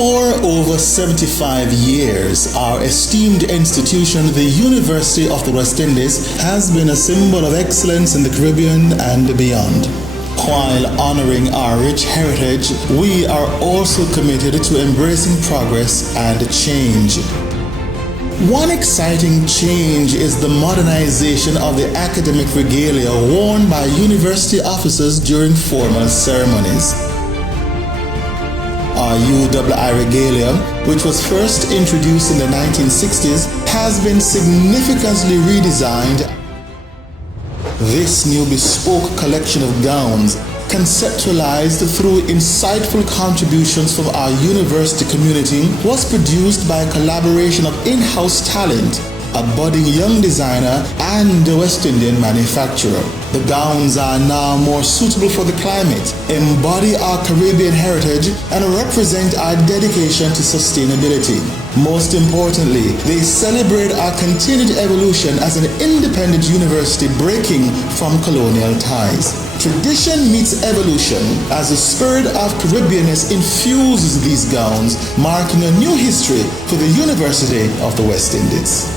For over 75 years, our esteemed institution, the University of the West Indies, has been a symbol of excellence in the Caribbean and beyond. While honoring our rich heritage, we are also committed to embracing progress and change. One exciting change is the modernization of the academic regalia worn by university officers during formal ceremonies. Our UWI regalia, which was first introduced in the 1960s, has been significantly redesigned. This new bespoke collection of gowns, conceptualized through insightful contributions from our university community, was produced by a collaboration of in-house talent, a budding young designer, and a West Indian manufacturer. The gowns are now more suitable for the climate, embody our Caribbean heritage, and represent our dedication to sustainability. Most importantly, they celebrate our continued evolution as an independent university breaking from colonial ties. Tradition meets evolution as the spirit of Caribbeanness infuses these gowns, marking a new history for the University of the West Indies.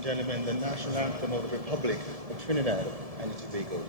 and gentlemen, the national anthem of the Republic of Trinidad and Tobago.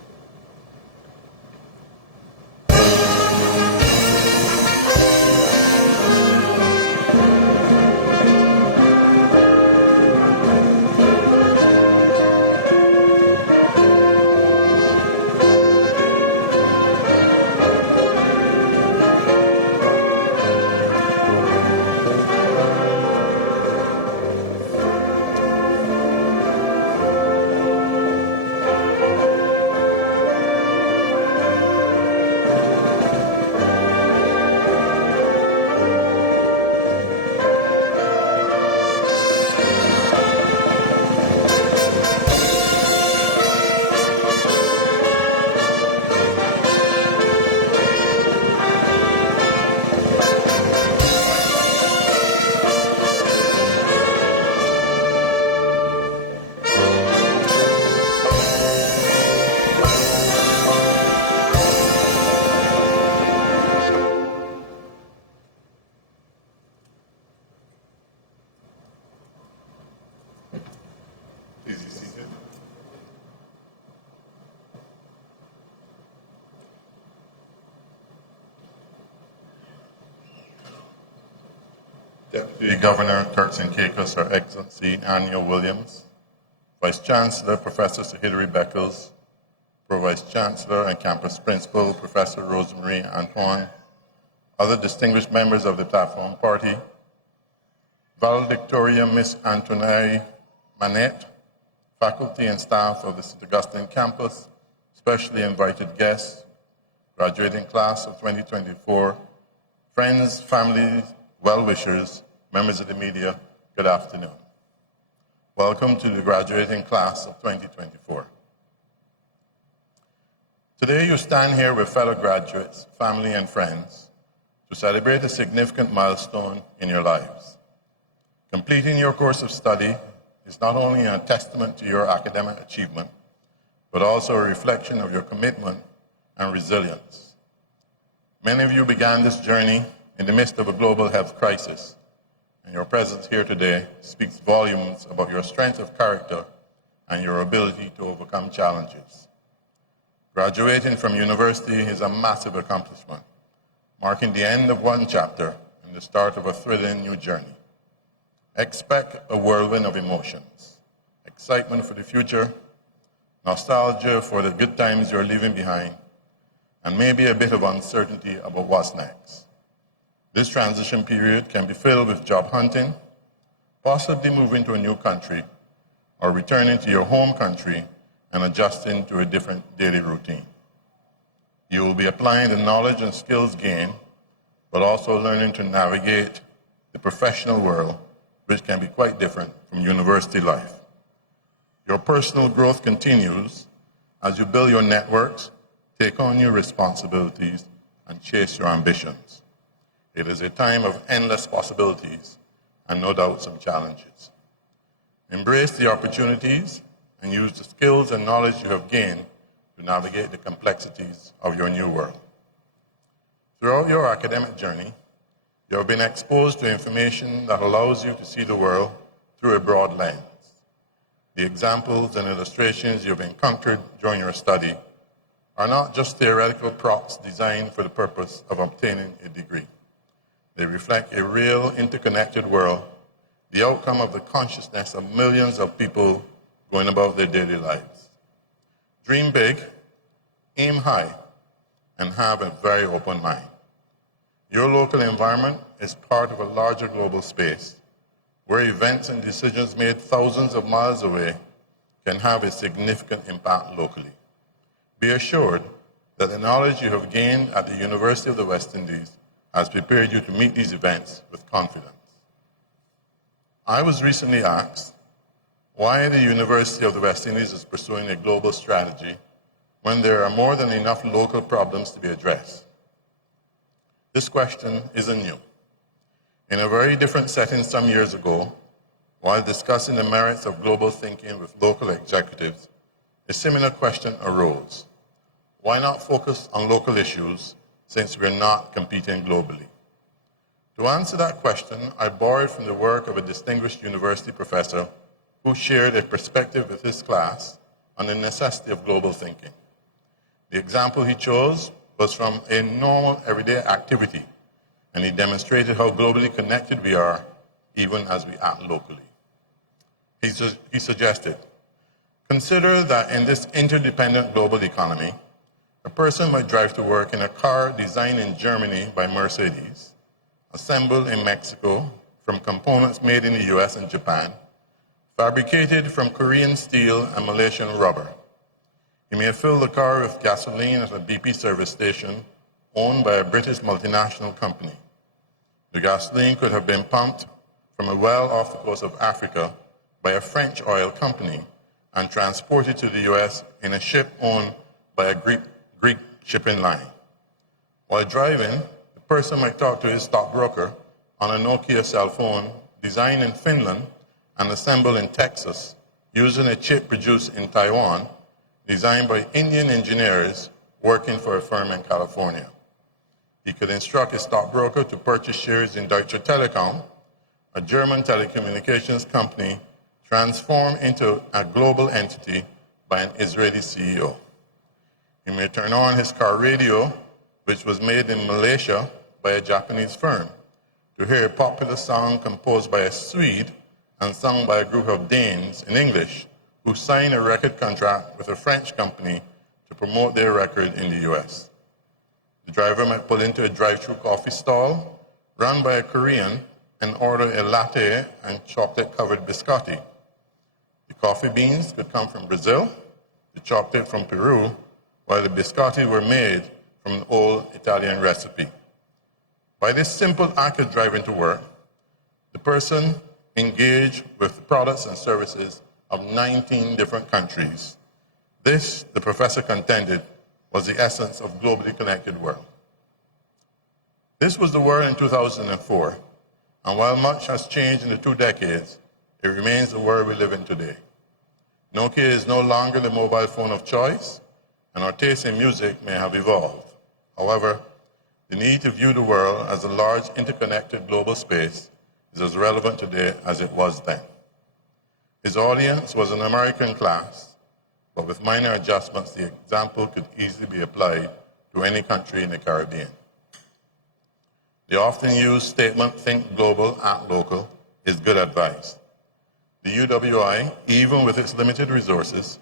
Please be seated. Deputy Governor Turks and Caicos, Her Excellency Anya Williams, Vice Chancellor Professor Sir Hilary Beckles, Pro-Vice Chancellor and Campus Principal Professor Rosemary Antoine, other distinguished members of the Platform Party, Valedictorian Miss Antoinette Manette, faculty and staff of the St. Augustine campus, specially invited guests, graduating class of 2024, friends, families, well-wishers, members of the media, good afternoon. Welcome to the graduating class of 2024. Today you stand here with fellow graduates, family and friends to celebrate a significant milestone in your lives. Completing your course of study is not only a testament to your academic achievement, but also a reflection of your commitment and resilience. Many of you began this journey in the midst of a global health crisis, and your presence here today speaks volumes about your strength of character and your ability to overcome challenges. Graduating from university is a massive accomplishment, marking the end of one chapter and the start of a thrilling new journey. Expect a whirlwind of emotions, excitement for the future, nostalgia for the good times you're leaving behind, and maybe a bit of uncertainty about what's next. This transition period can be filled with job hunting, possibly moving to a new country, or returning to your home country and adjusting to a different daily routine. You will be applying the knowledge and skills gained, but also learning to navigate the professional world, which can be quite different from university life. Your personal growth continues as you build your networks, take on new responsibilities, and chase your ambitions. It is a time of endless possibilities and no doubt some challenges. Embrace the opportunities and use the skills and knowledge you have gained to navigate the complexities of your new world. Throughout your academic journey, you have been exposed to information that allows you to see the world through a broad lens. The examples and illustrations you've encountered during your study are not just theoretical props designed for the purpose of obtaining a degree. They reflect a real interconnected world, the outcome of the consciousness of millions of people going about their daily lives. Dream big, aim high, and have a very open mind. Your local environment is part of a larger global space where events and decisions made thousands of miles away can have a significant impact locally. Be assured that the knowledge you have gained at the University of the West Indies has prepared you to meet these events with confidence. I was recently asked why the University of the West Indies is pursuing a global strategy when there are more than enough local problems to be addressed. This question isn't new. In a very different setting some years ago, while discussing the merits of global thinking with local executives, a similar question arose. Why not focus on local issues since we're not competing globally? To answer that question, I borrowed from the work of a distinguished university professor who shared a perspective with his class on the necessity of global thinking. The example he chose was from a normal everyday activity, and he demonstrated how globally connected we are even as we act locally. He suggested, consider that in this interdependent global economy, a person might drive to work in a car designed in Germany by Mercedes, assembled in Mexico from components made in the US and Japan, fabricated from Korean steel and Malaysian rubber. He may fill the car with gasoline at a BP service station owned by a British multinational company. The gasoline could have been pumped from a well off the coast of Africa by a French oil company and transported to the US in a ship owned by a Greek shipping line. While driving, the person might talk to his stockbroker on a Nokia cell phone designed in Finland and assembled in Texas using a chip produced in Taiwan, designed by Indian engineers working for a firm in California. He could instruct his stockbroker to purchase shares in Deutsche Telekom, a German telecommunications company transformed into a global entity by an Israeli CEO. He may turn on his car radio, which was made in Malaysia by a Japanese firm, to hear a popular song composed by a Swede and sung by a group of Danes in English who signed a record contract with a French company to promote their record in the US. The driver might pull into a drive-through coffee stall run by a Korean and order a latte and chocolate-covered biscotti. The coffee beans could come from Brazil, the chocolate from Peru, while the biscotti were made from an old Italian recipe. By this simple act of driving to work, the person engaged with the products and services of 19 different countries. This, the professor contended, was the essence of globally connected world. This was the world in 2004, and while much has changed in the 2 decades, it remains the world we live in today. Nokia is no longer the mobile phone of choice, and our taste in music may have evolved. However, the need to view the world as a large interconnected global space is as relevant today as it was then. His audience was an American class, but with minor adjustments, the example could easily be applied to any country in the Caribbean. The often used statement, think global, act local, is good advice. The UWI, even with its limited resources,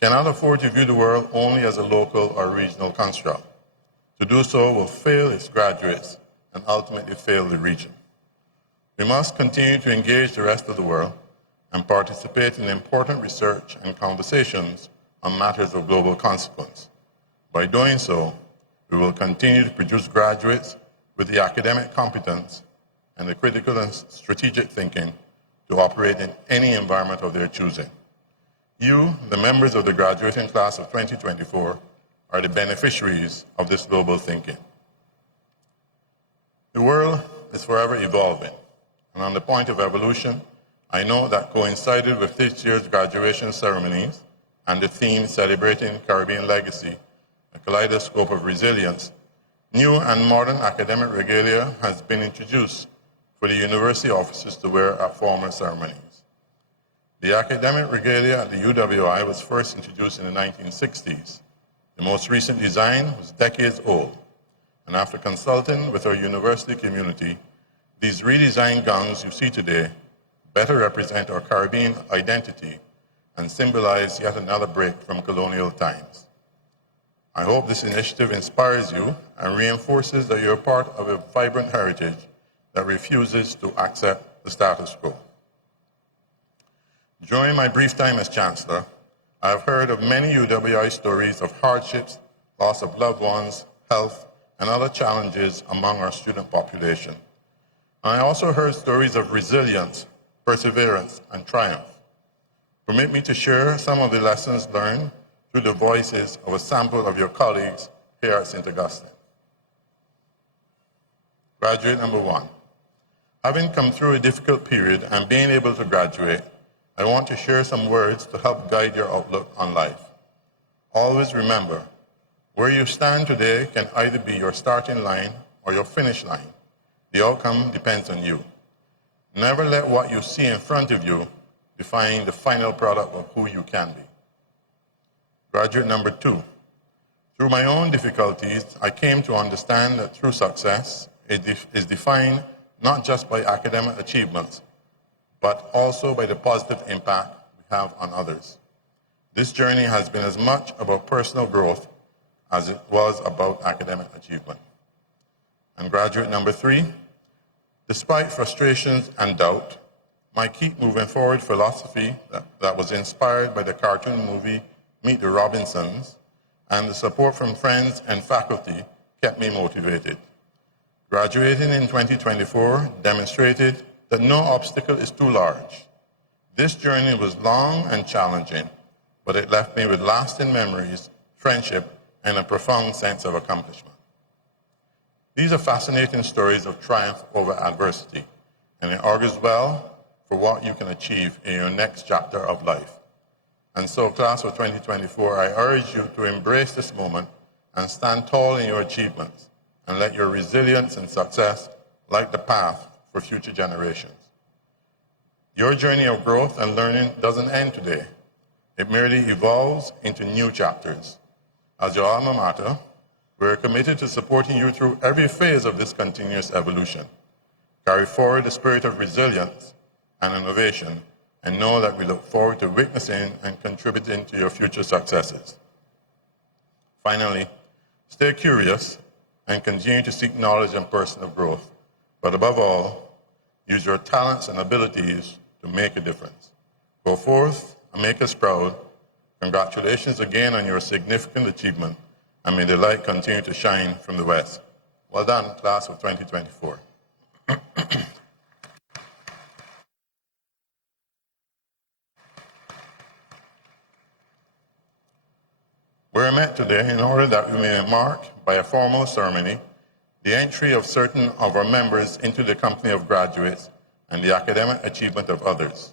cannot afford to view the world only as a local or regional construct. To do so will fail its graduates and ultimately fail the region. We must continue to engage the rest of the world and participate in important research and conversations on matters of global consequence. By doing so, we will continue to produce graduates with the academic competence and the critical and strategic thinking to operate in any environment of their choosing. You, the members of the graduating class of 2024, are the beneficiaries of this global thinking. The world is forever evolving, and on the point of evolution, I know that coincided with this year's graduation ceremonies and the theme celebrating Caribbean legacy, a kaleidoscope of resilience, new and modern academic regalia has been introduced for the university officers to wear at formal ceremonies. The academic regalia at the UWI was first introduced in the 1960s. The most recent design was decades old, and after consulting with our university community, these redesigned gowns you see today better represent our Caribbean identity and symbolize yet another break from colonial times. I hope this initiative inspires you and reinforces that you're part of a vibrant heritage that refuses to accept the status quo. During my brief time as Chancellor, I have heard of many UWI stories of hardships, loss of loved ones, health, and other challenges among our student population. And I also heard stories of resilience, perseverance, and triumph. Permit me to share some of the lessons learned through the voices of a sample of your colleagues here at St. Augustine. Graduate number 1. Having come through a difficult period and being able to graduate, I want to share some words to help guide your outlook on life. Always remember, where you stand today can either be your starting line or your finish line. The outcome depends on you. Never let what you see in front of you define the final product of who you can be. Graduate number 2. Through my own difficulties, I came to understand that true success is defined not just by academic achievements, but also by the positive impact we have on others. This journey has been as much about personal growth as it was about academic achievement. And graduate number 3, despite frustrations and doubt, my keep moving forward philosophy that was inspired by the cartoon movie Meet the Robinsons and the support from friends and faculty kept me motivated. Graduating in 2024 demonstrated that no obstacle is too large. This journey was long and challenging, but it left me with lasting memories, friendship, and a profound sense of accomplishment. These are fascinating stories of triumph over adversity, and it augurs well for what you can achieve in your next chapter of life. And so, class of 2024, I urge you to embrace this moment and stand tall in your achievements, and let your resilience and success light the path for future generations. Your journey of growth and learning doesn't end today. It merely evolves into new chapters. As your alma mater, we're committed to supporting you through every phase of this continuous evolution. Carry forward the spirit of resilience and innovation, and know that we look forward to witnessing and contributing to your future successes. Finally, stay curious and continue to seek knowledge and personal growth. But above all, use your talents and abilities to make a difference. Go forth and make us proud. Congratulations again on your significant achievement, and may the light continue to shine from the west. Well done, class of 2024. We're met today in order that we may mark, by a formal ceremony, the entry of certain of our members into the company of graduates and the academic achievement of others.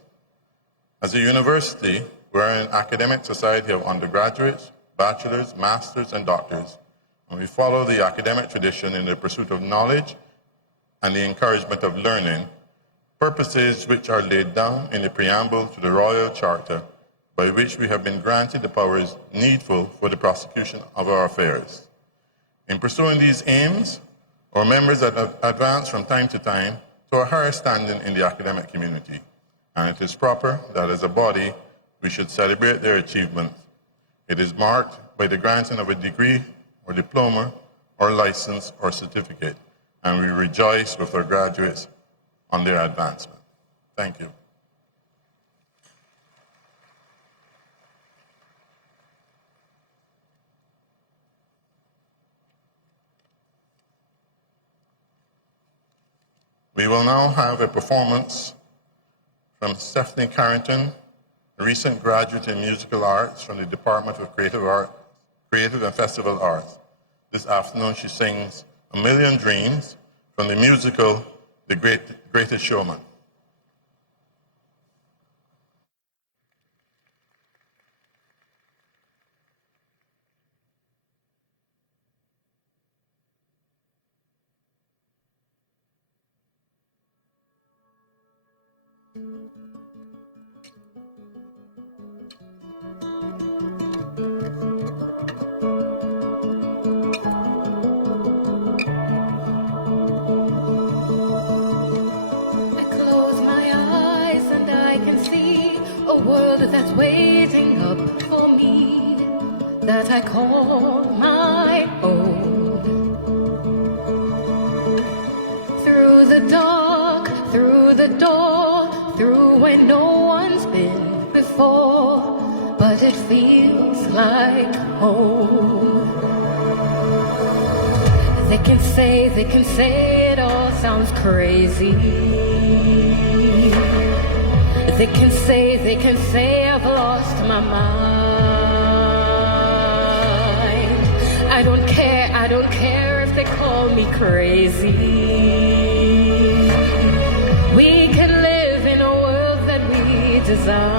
As a university, we're an academic society of undergraduates, bachelors, masters, and doctors, and we follow the academic tradition in the pursuit of knowledge and the encouragement of learning, purposes which are laid down in the preamble to the Royal Charter, by which we have been granted the powers needful for the prosecution of our affairs. In pursuing these aims, our members have advanced from time to time to a higher standing in the academic community, and it is proper that as a body we should celebrate their achievements. It is marked by the granting of a degree or diploma or license or certificate, and we rejoice with our graduates on their advancement. Thank you. We will now have a performance from Stephanie Carrington, a recent graduate in musical arts from the Department of Creative and Festival Arts. This afternoon she sings A Million Dreams from the musical The Greatest Showman. That's waiting up for me, that I call my own. Through the dark, through the door, through where no one's been before, but it feels like home. They can say it all sounds crazy. They can say I've lost my mind. I don't care if they call me crazy. We can live in a world that we design.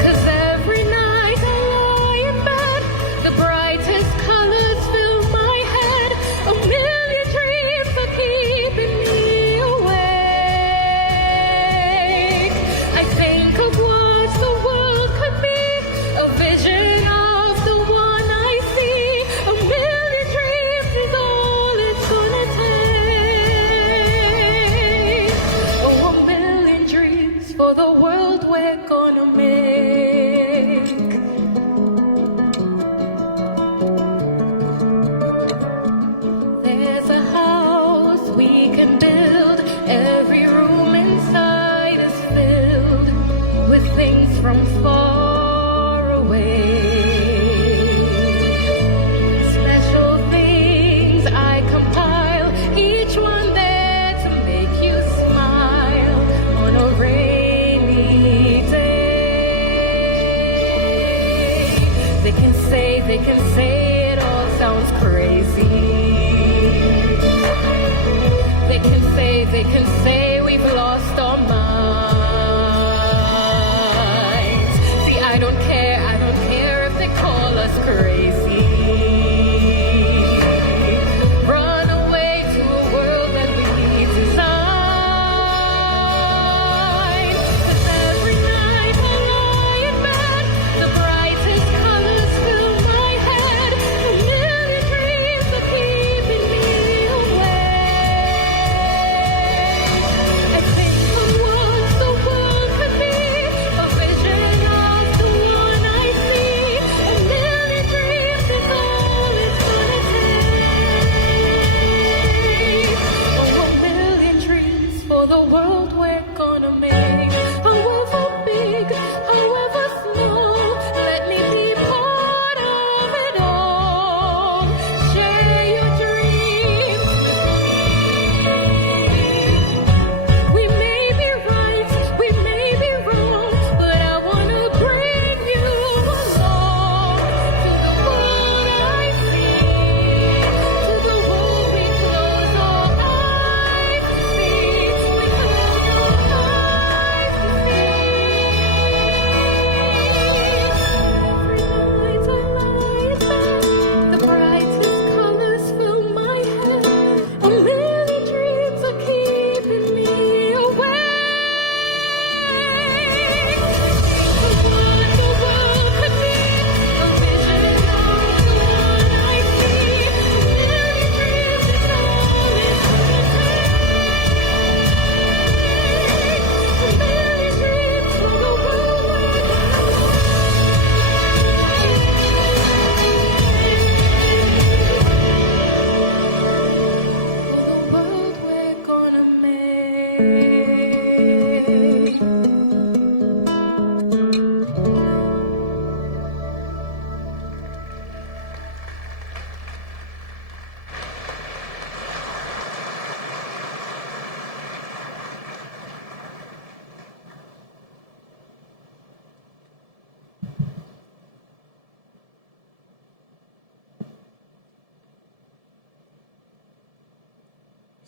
'Cause every night I lie in bed, the brightest colors fill my head. A million dreams are keeping me awake.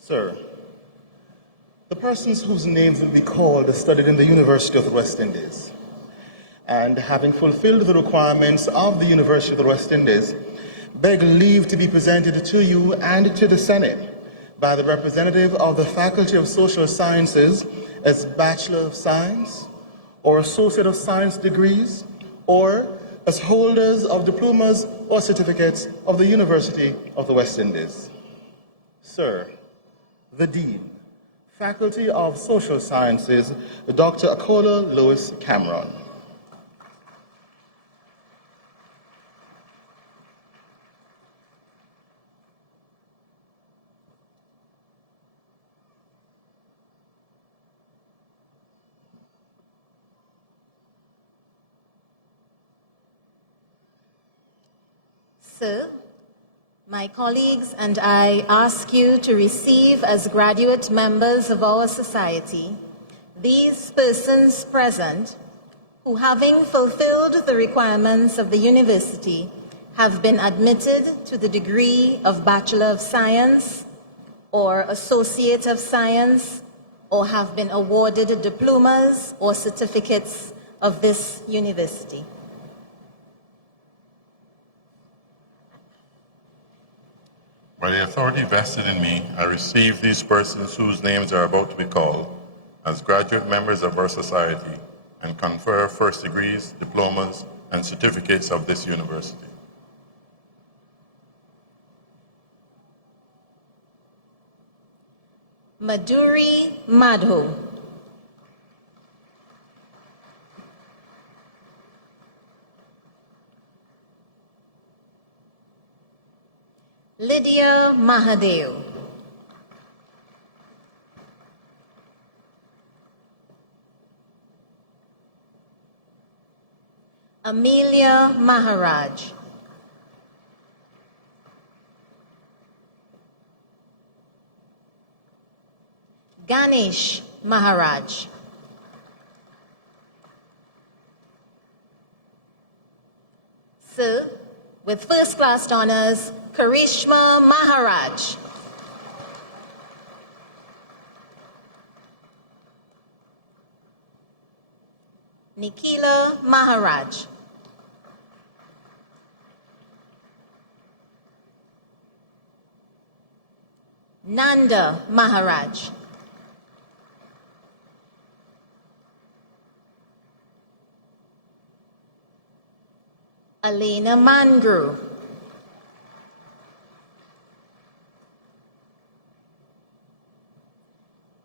Sir, the persons whose names will be called studied in the University of the West Indies, and having fulfilled the requirements of the University of the West Indies, beg leave to be presented to you and to the Senate by the representative of the Faculty of Social Sciences as Bachelor of Science or Associate of Science degrees, or as holders of diplomas or certificates of the University of the West Indies. Sir, the Dean, Faculty of Social Sciences, Dr. Akola Lewis Cameron. Sir, my colleagues and I ask you to receive as graduate members of our society these persons present who, having fulfilled the requirements of the university, have been admitted to the degree of Bachelor of Science or Associate of Science, or have been awarded diplomas or certificates of this university. By the authority vested in me, I receive these persons whose names are about to be called as graduate members of our society and confer first degrees, diplomas, and certificates of this university. Madhuri Madho. Lydia Mahadev. Amelia Maharaj. Ganesh Maharaj. Sir, with first class honors, Karishma Maharaj. Nikila Maharaj. Nanda Maharaj. Elena Mangru.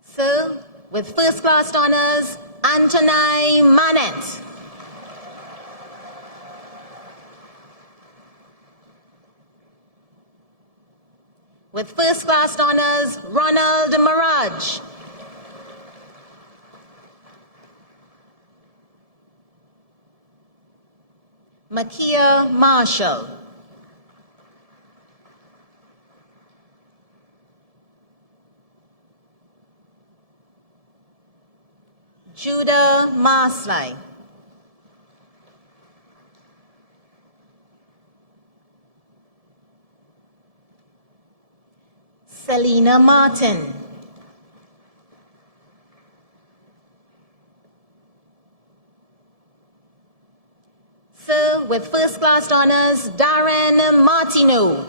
Sir, with first class honors, Antonai Manet. With first class honors, Ronald Maraj. Makia Marshall. Judah Maslai. Selena Martin. Sir, with first class honors, Darren Martineau.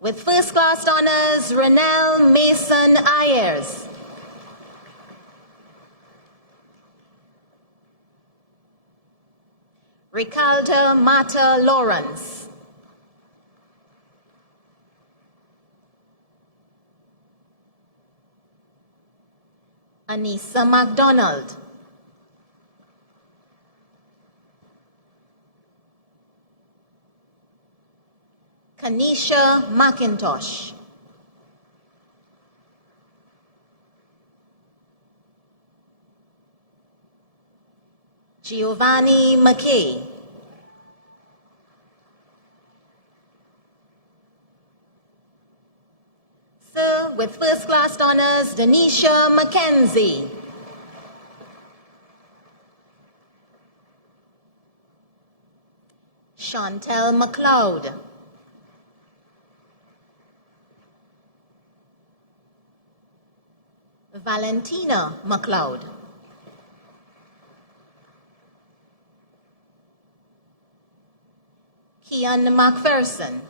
With first class honors, Renelle Mason Ayers. Ricalda Mata Lawrence. Anissa MacDonald. Tanisha McIntosh. Giovanni McKay. Sir, with first class honors, Denisha Mackenzie. Chantel McLeod. Valentina McLeod. Kian McPherson.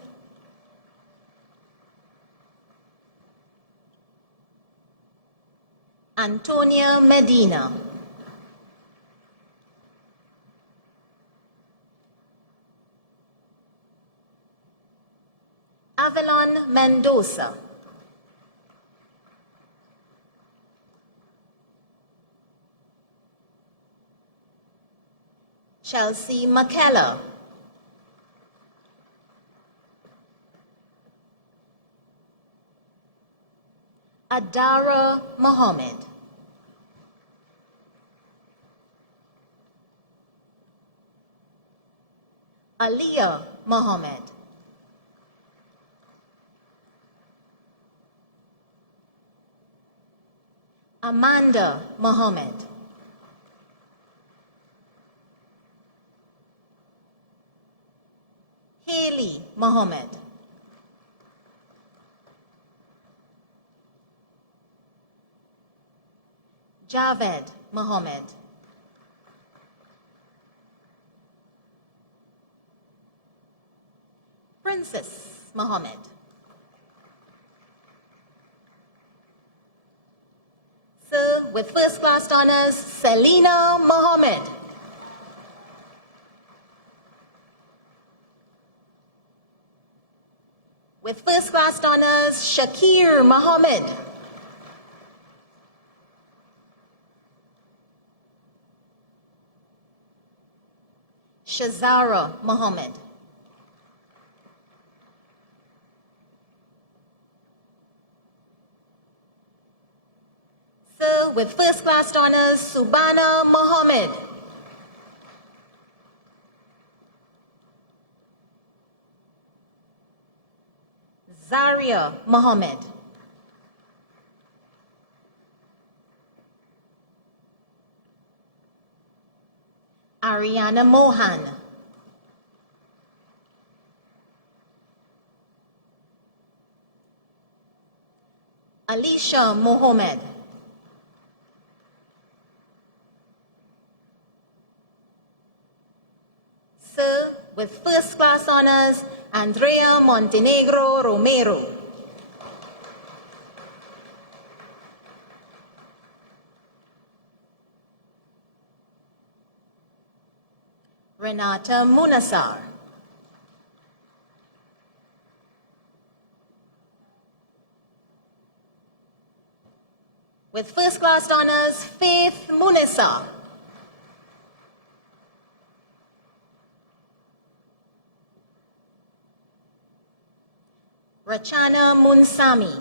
Antonia Medina. Avalon Mendoza. Chelsea McKellar. Adara Mohammed. Aliyah Mohammed. Amanda Mohammed. Haley Mohammed. Javed Mohammed. Princess Mohammed. Sir, with first class honors, Selena Mohammed. With first class honors, Shakir Mohammed. Shazara Mohammed. Sir, with first class honors, Subana Mohammed. Zaria Mohammed. Ariana Mohan. Alicia Mohammed. Sir, with first class honors, Andrea Montenegro Romero. Renata Munasar. With first class honors, Faith Munisa. Rachana Munsami.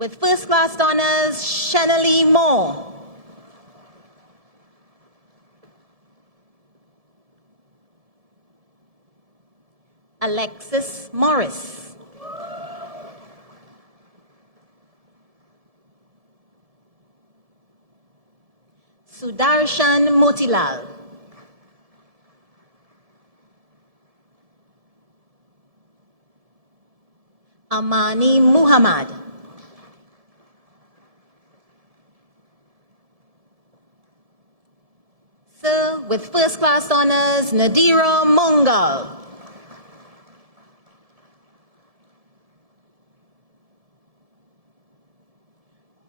With first class honors, Shanali Moore. Alexis Morris. Sudarshan Motilal. Amani Muhammad. Sir, with first class honors, Nadira Mongal.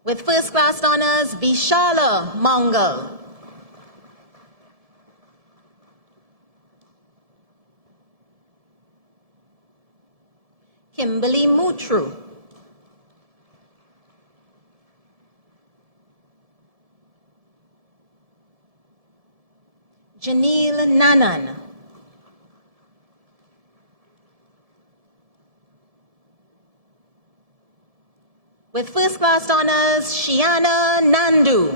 With first class honors, Vishala Mongal. Kimberly Mutru. Janil Nanan. With first class honors, Shiana Nandu.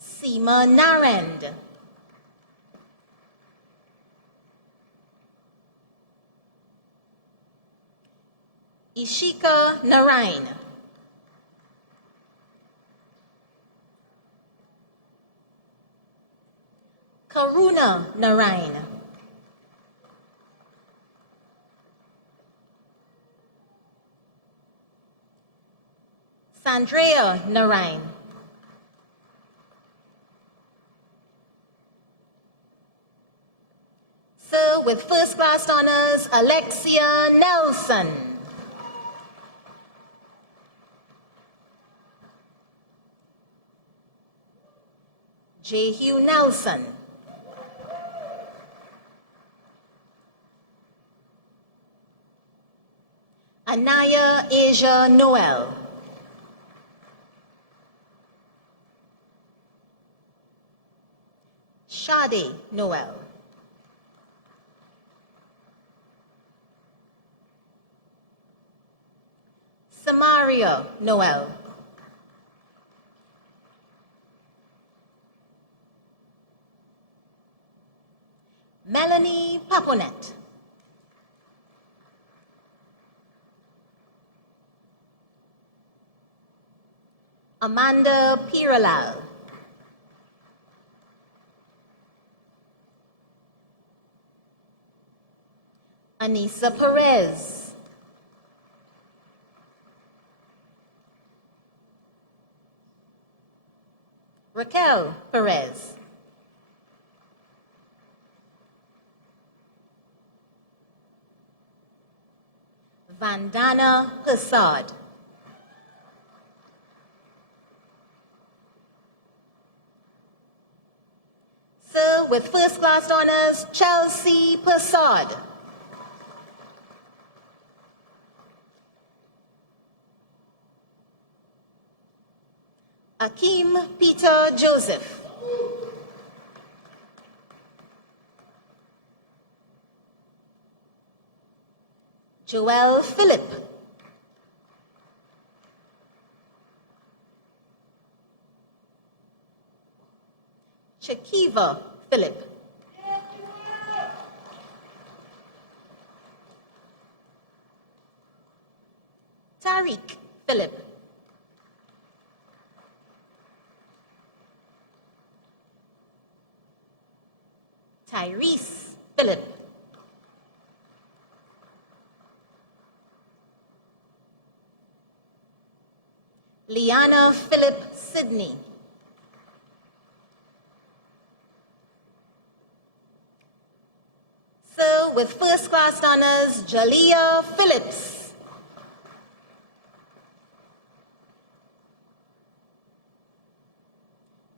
Seema Narend. Ishika Narain. Karuna Narain. Sandrea Narain. Sir, with first class honors, Alexia Nelson. Jehu Nelson. Anaya Asia Noel. Shade Noel. Samaria Noel. Melanie Paponet. Amanda Piralal. Anissa Perez. Raquel Perez. Vandana Prasad. Sir, with first class honors, Chelsea Prasad. Akeem Peter Joseph. Joel Philip. Shakiva Philip. Tariq Philip. Tyrese Philip. Liana Philip Sidney. Sir, with first class honors, Jalea Phillips.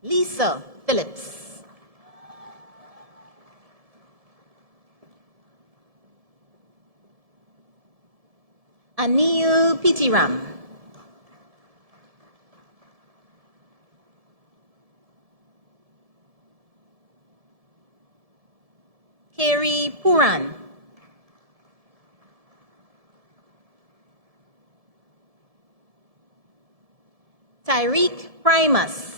Lisa Phillips. Anil Pitiram. Kerry Puran. Tyreek Primus.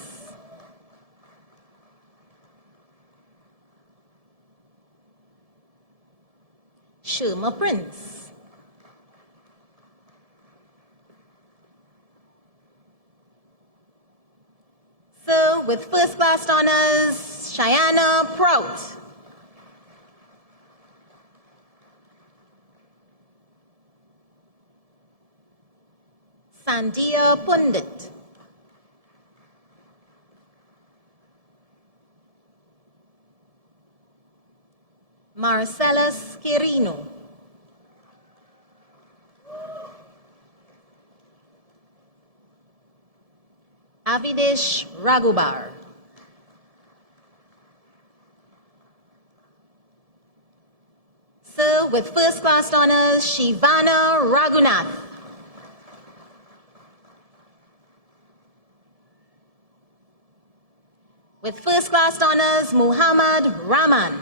Shuma Prince. Sir, with first class honors, Cheyenne Prout. Sandia Pundit. Marcellus Quirino. Avidesh Raghubar. Sir, with first class honors, Shivana Raghunath. With first class honors, Muhammad Rahman.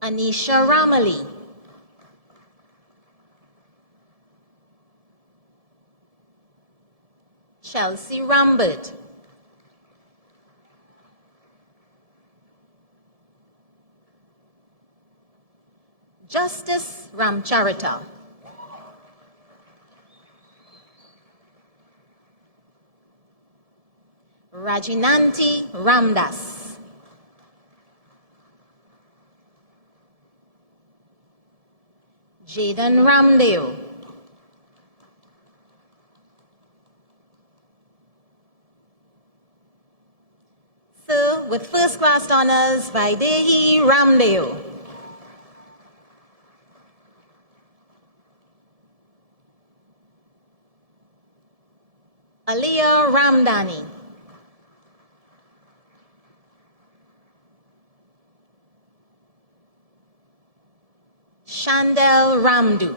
Anisha Ramali. Chelsea Rambert. Justice Ramcharita. Rajinanti Ramdas. Jaden Ramdeo. Sir, with first class honors, Vaidehi Ramdeo. Aliyah Ramdani. Chandel Ramdu.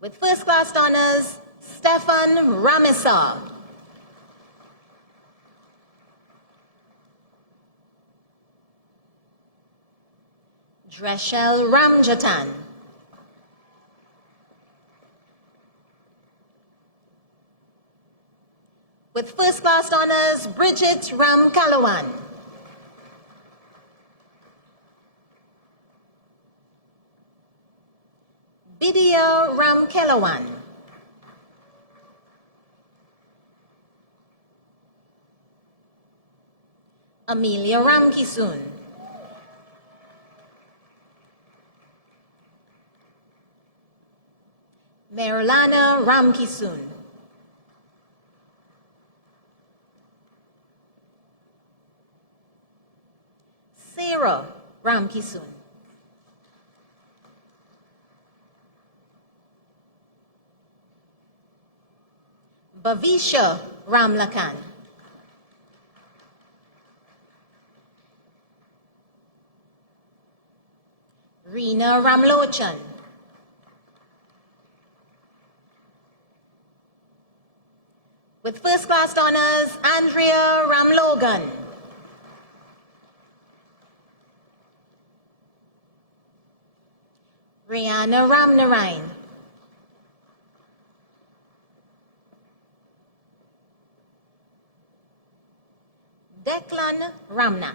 With first class honors, Stefan Ramesar. Dreshel Ramjatan. With first class honors, Bridget Ramkalawan. Bidya Ramkelawan. Amelia Ramkisun. Marilana Ramkisun. Sarah Ramkisun. Bhavisha Ramlakan. Reena Ramlochan. With first class honors, Andrea Ramlogan. Rihanna Ramnarain. Declan Ramnath.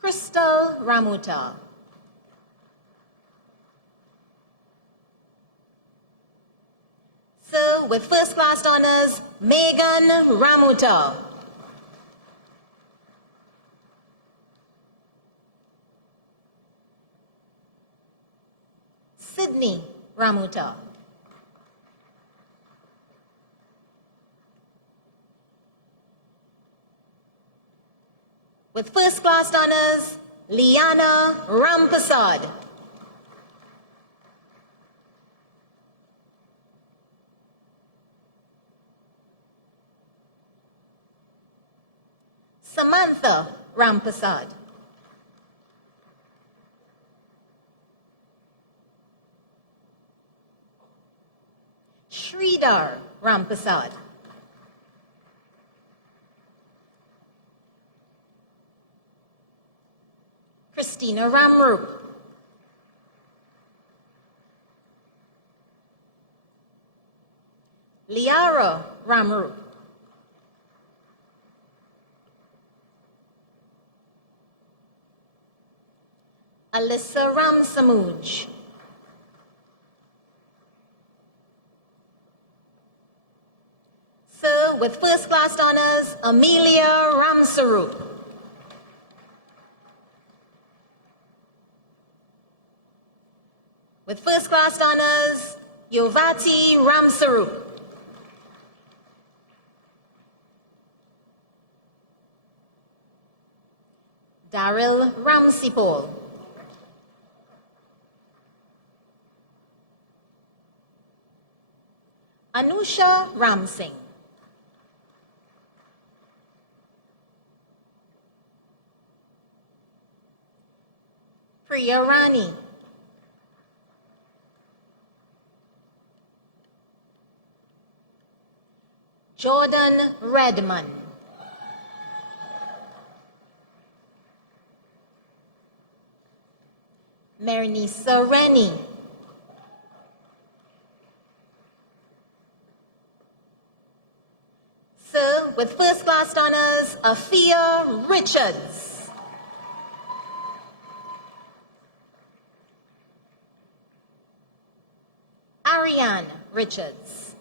Crystal Ramuta. Sir, with first class honors, Megan Ramuta. Sydney Ramuta. With first class honors, Liana Rampasad. Samantha Rampasad. Sridhar Rampasad. Christina Ramrup. Liara Ramrup. Alyssa Ramsamuj. Sir, with first class honors, Amelia Ramsarup. With first class honors, Yovati Ramsarup. Daryl Ramsipol. Anusha Ramsingh. Priya Rani, Jordan Redman, Mernisa Rennie, Sir, with first class honors, Afia Richards. Ariane Richards.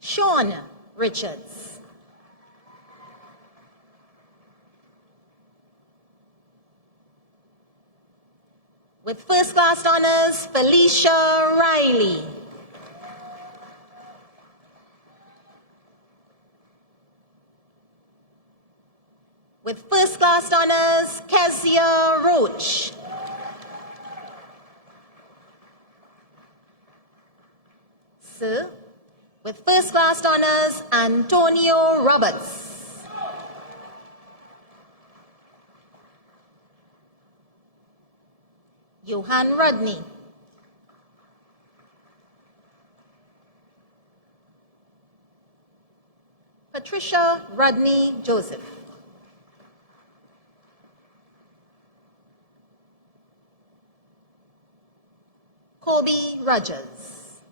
Sean Richards. With first class honors, Felicia Riley. With first class honors, Kezia Roach. Sir, with first class honors, Antonio Roberts. Johan Rodney. Patricia Rodney Joseph. Kobe Rogers.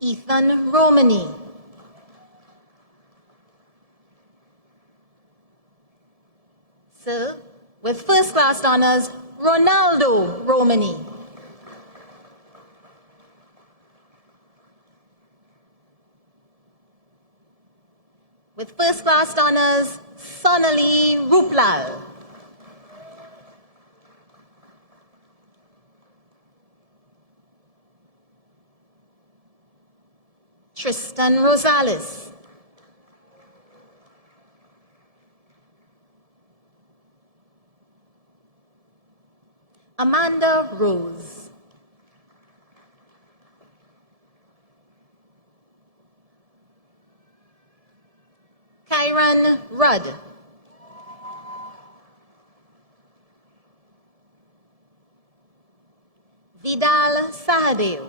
Ethan Romani. Sir, with first class honors, Ronaldo Romani. With first class honors, Sonali Ruplal. Tristan Rosales. Amanda Rose. Kyron Rudd. Vidal Sahadeo.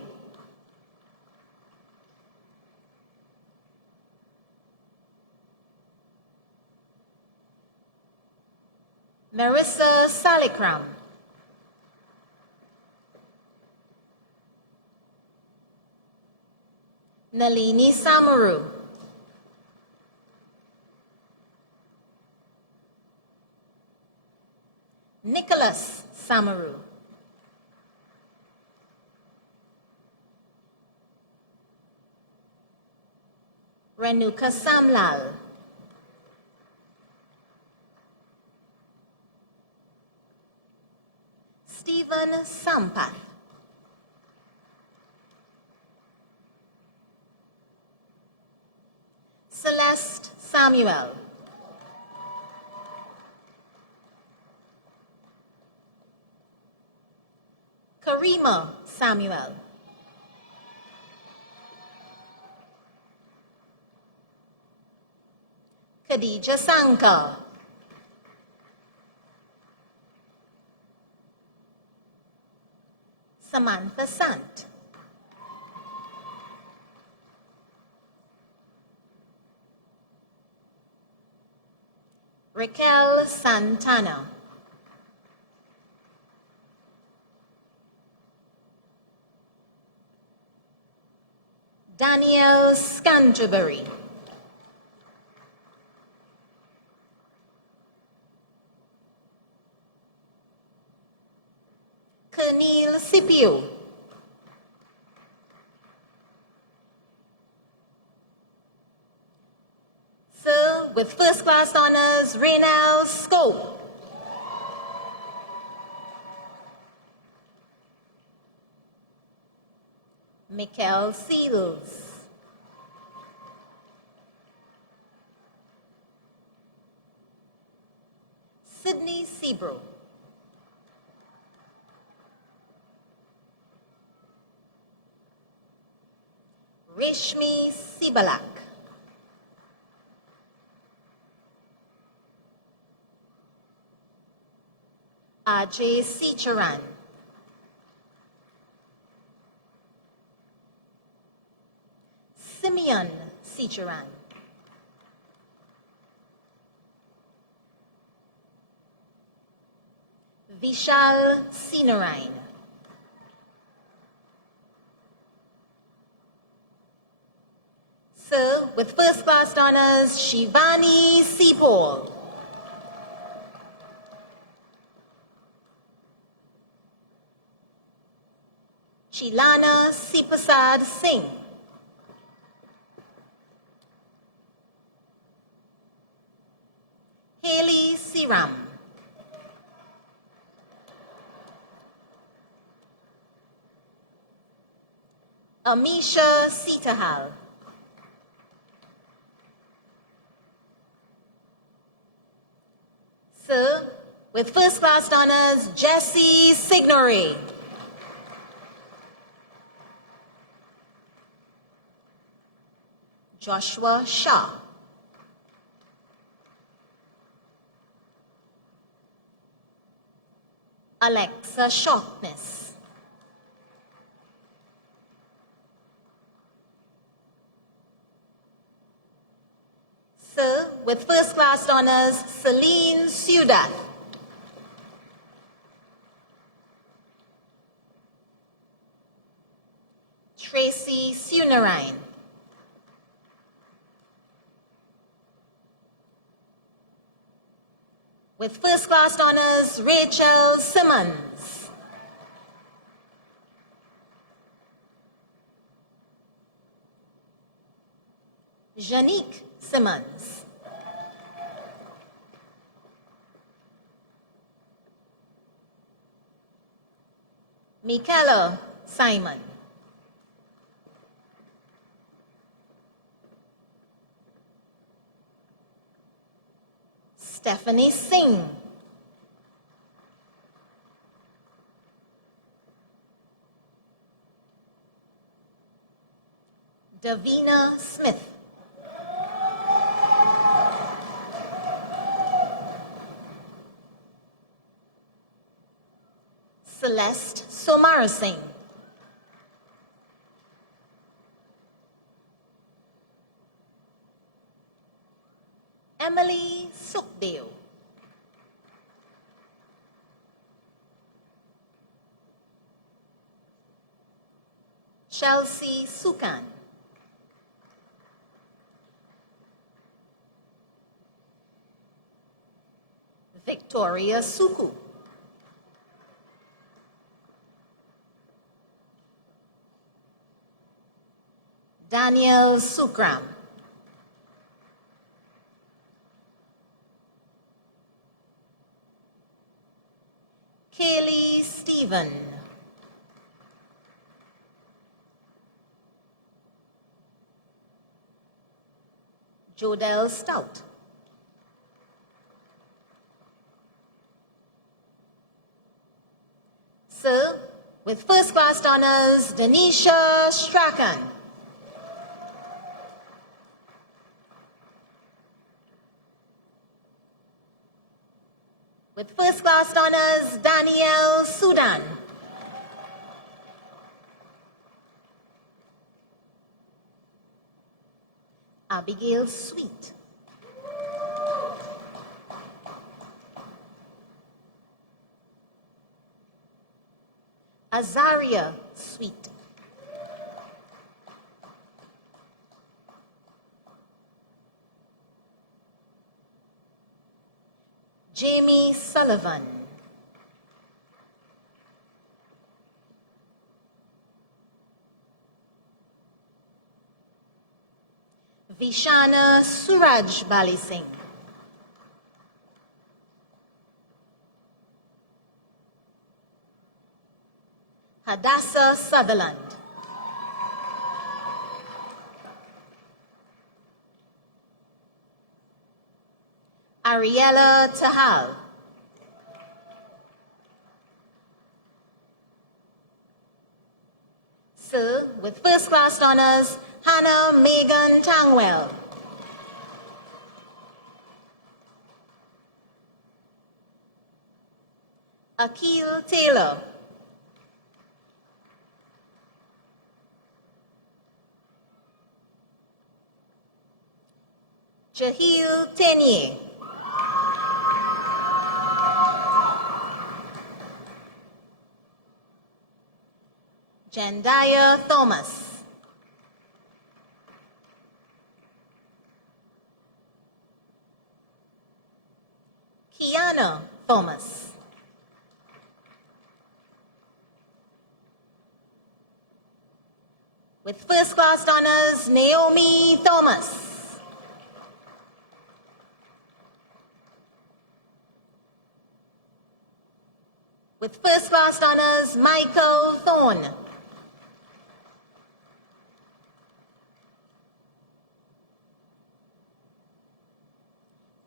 Marissa Salikram. Nalini Samaru. Nicholas Samaru. Renuka Samlal. Stephen Sampath. Celeste Samuel. Karima Samuel. Khadija Sankar. Samantha Sant. Raquel Santana. Danielle Scanterbury. Cornel Scipio. Sir, with first class honors, Reynald Scope. Mikkel Seals. Sydney Sebro. Reshmi Sibalak. Ajay Sicharan. Simeon Sicharan. Vishal Sinarain. Sir, with first class honors, Shivani Sipol. Chilana Sipasad Singh. Haley Siram. Amisha Sitahal. Sir, with first class honors, Jesse Signori. Joshua Shah. Alexa Sharpness. Sir, with first class honors, Celine Sudath. Tracy Sunarain. With first class honors, Rachel Simmons. Janique Simmons. Michaela Simon. Stephanie Singh. Davina Smith. Celeste Somarasingh. Emily Sukhdev. Chelsea Sukan. Victoria Suku. Daniel Sukram. Kaylee Stephen. Jodelle Stout. Sir, with first class honors, Denisha Strachan. With first class honors, Danielle Sudan. Abigail Sweet. Azaria Sweet. Jamie Sullivan. Vishana Suraj Bali Singh. Hadassah Sutherland. Ariella Tahal. Sir, with first class honors, Hannah Megan Tangwell. Akil Taylor. Jahil Tenier. Jandaya Thomas. Kiana Thomas. With first class honors, Naomi Thomas. With first class honors, Michael Thorne.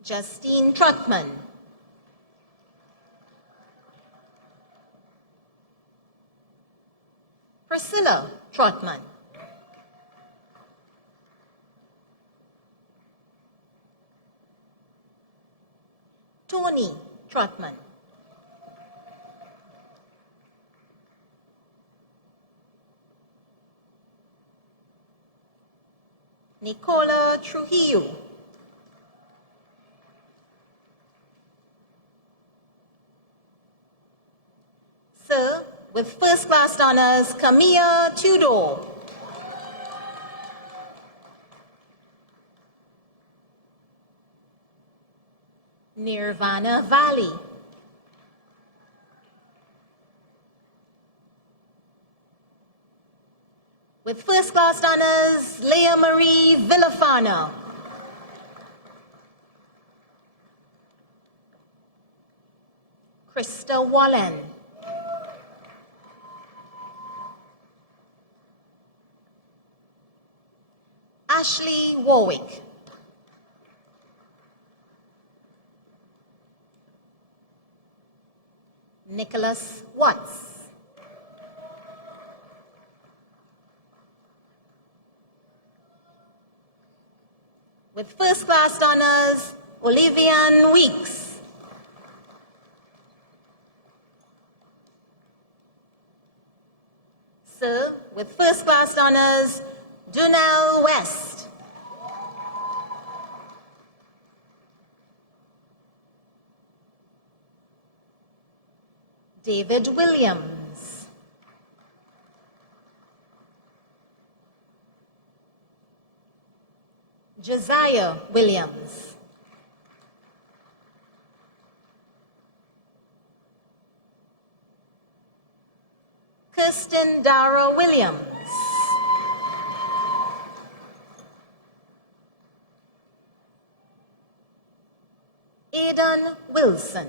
Justine Trotman. Priscilla Trotman. Tony Trotman. Nicola Trujillo. Sir, with first class honors, Camilla Tudor. Nirvana Valley. With first class honors, Leah Marie Villafana. Krista Wallen. Ashley Warwick. Nicholas Watts. With first class honors, Olivian Weeks. Sir, with first class honors, Dunal West. David Williams. Josiah Williams. Kirsten Dara Williams. Aidan Wilson.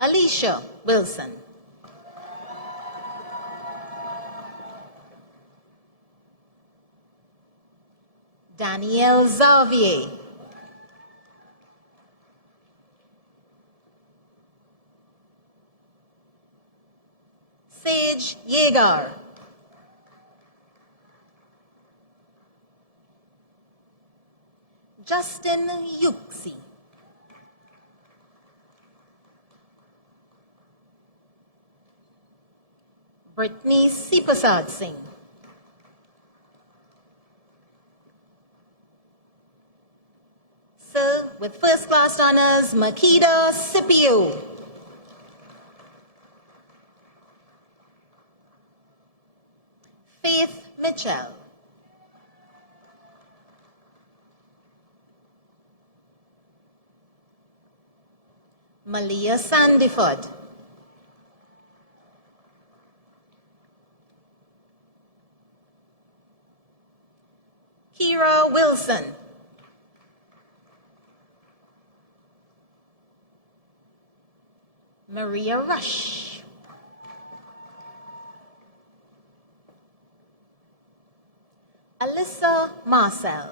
Alicia Wilson. Danielle Xavier. Sage Yeager. Justin Yuxi. Brittany Sipasad Singh. Sir, with first class honors, Makeda Scipio. Faith Mitchell. Malia Sandiford. Kira Wilson. Maria Rush. Alyssa Marcel.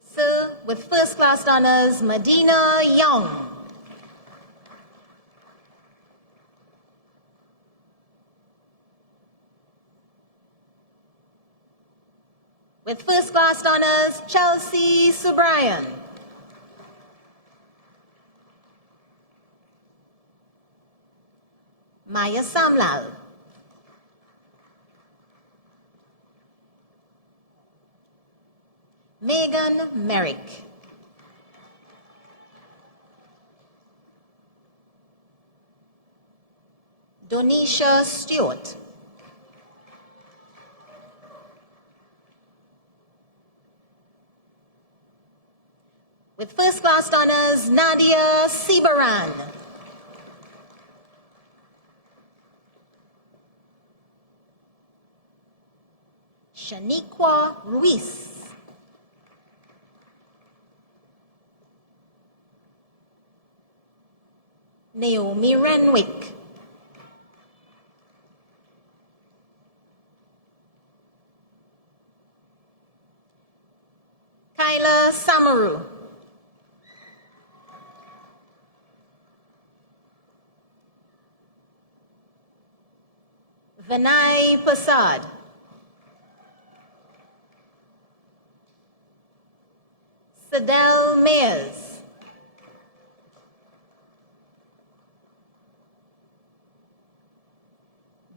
Sir, with first class honors, Medina Young. With first class honors, Chelsea Subrian. Maya Samlal. Megan Merrick. Donisha Stewart. With first class honors, Nadia Sibaran. Shaniqua Ruiz. Naomi Renwick. Kyla Samaru. Vinay Prasad. Sadel Mayers.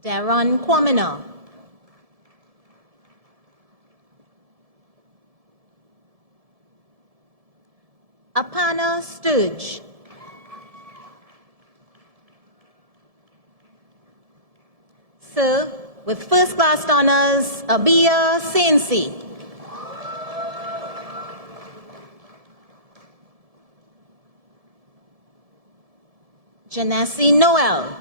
Darren Kwamina. Apana Sturge. Sir, with first class honors, Abia Sensi. Janassi Noel.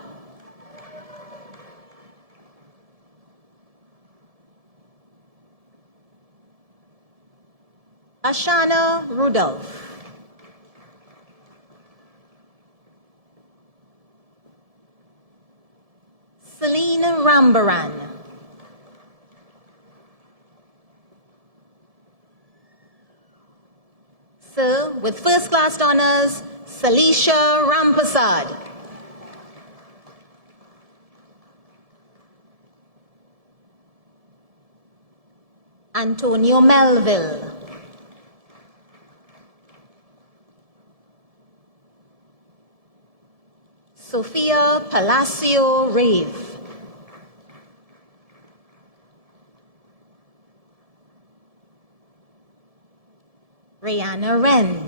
Ashana Rudolph. Celine Rambaran. Sir, with first class honors, Salisha Rampasad. Antonio Melville. Sophia Palacio Rave. Rihanna Wren.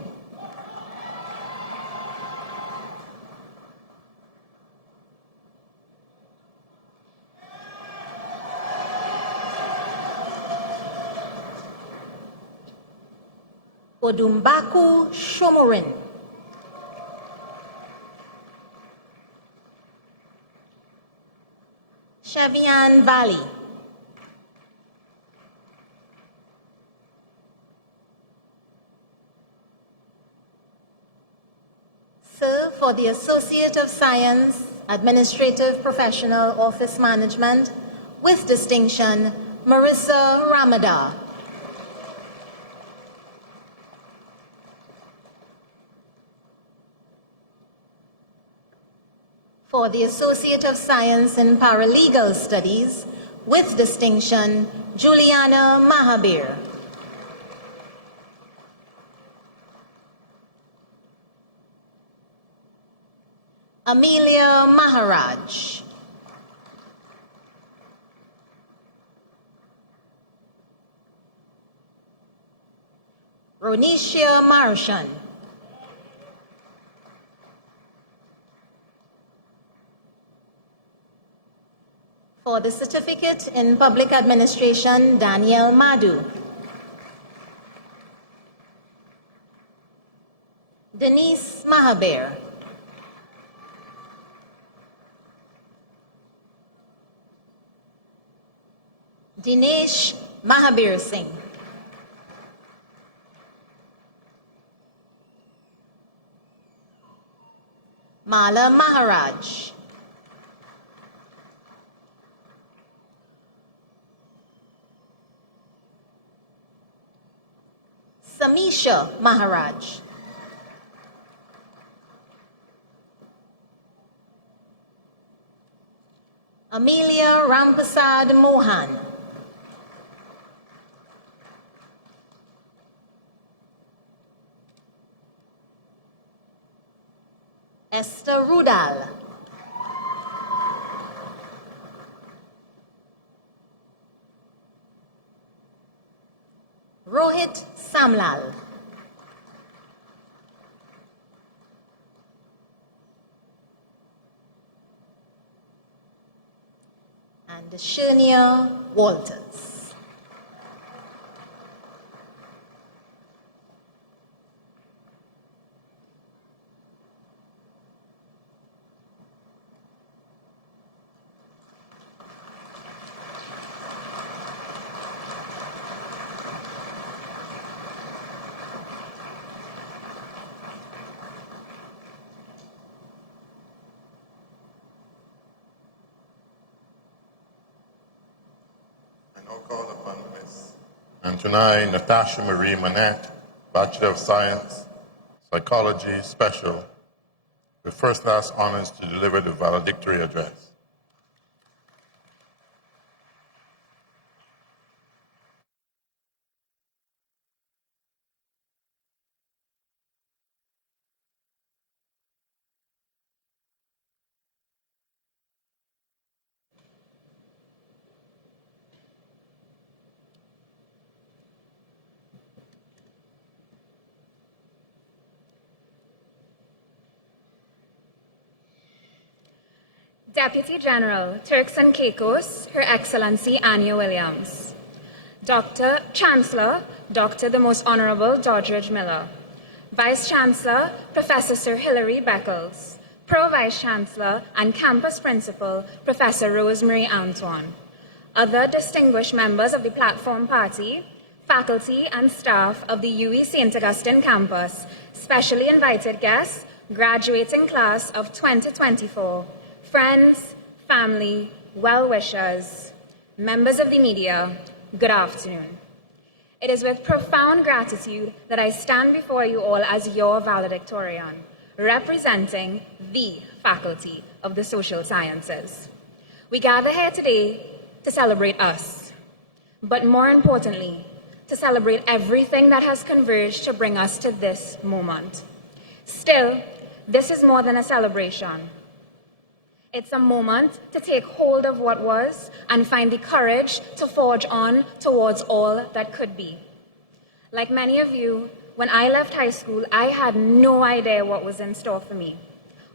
Odumbaku Shomorin. Shavian Valley. Sir, for the Associate of Science, Administrative Professional Office Management, with distinction, Marissa Ramadar. For the Associate of Science in Paralegal Studies, with distinction, Juliana Mahabir. Amelia Maharaj. Ronisha Marshan. For the Certificate in Public Administration, Danielle Madu. Denise Mahabir. Dinesh Mahabir Singh. Mala Maharaj. Manisha Maharaj. Amelia Rampasad Mohan. Esther Rudal. Rohit Samlal. And Shania Walters. Call upon Miss Antonia Natasha Marie Manette, Bachelor of Science, Psychology Special, with first-class honors to deliver the valedictory address. Deputy General, Turks and Caicos, Her Excellency Anya Williams. Dr. Chancellor, Dr. the Most Honorable Doddridge Miller. Vice Chancellor, Professor Sir Hilary Beckles. Pro-Vice Chancellor and Campus Principal, Professor Rosemary Antoine. Other distinguished members of the Platform Party, faculty and staff of the UWI St. Augustine campus, specially invited guests, graduating class of 2024, friends, family, well-wishers, members of the media, good afternoon. It is with profound gratitude that I stand before you all as your valedictorian, representing the Faculty of the Social Sciences. We gather here today to celebrate us, but more importantly, to celebrate everything that has converged to bring us to this moment. Still, this is more than a celebration. It's a moment to take hold of what was and find the courage to forge on towards all that could be. Like many of you, when I left high school, I had no idea what was in store for me.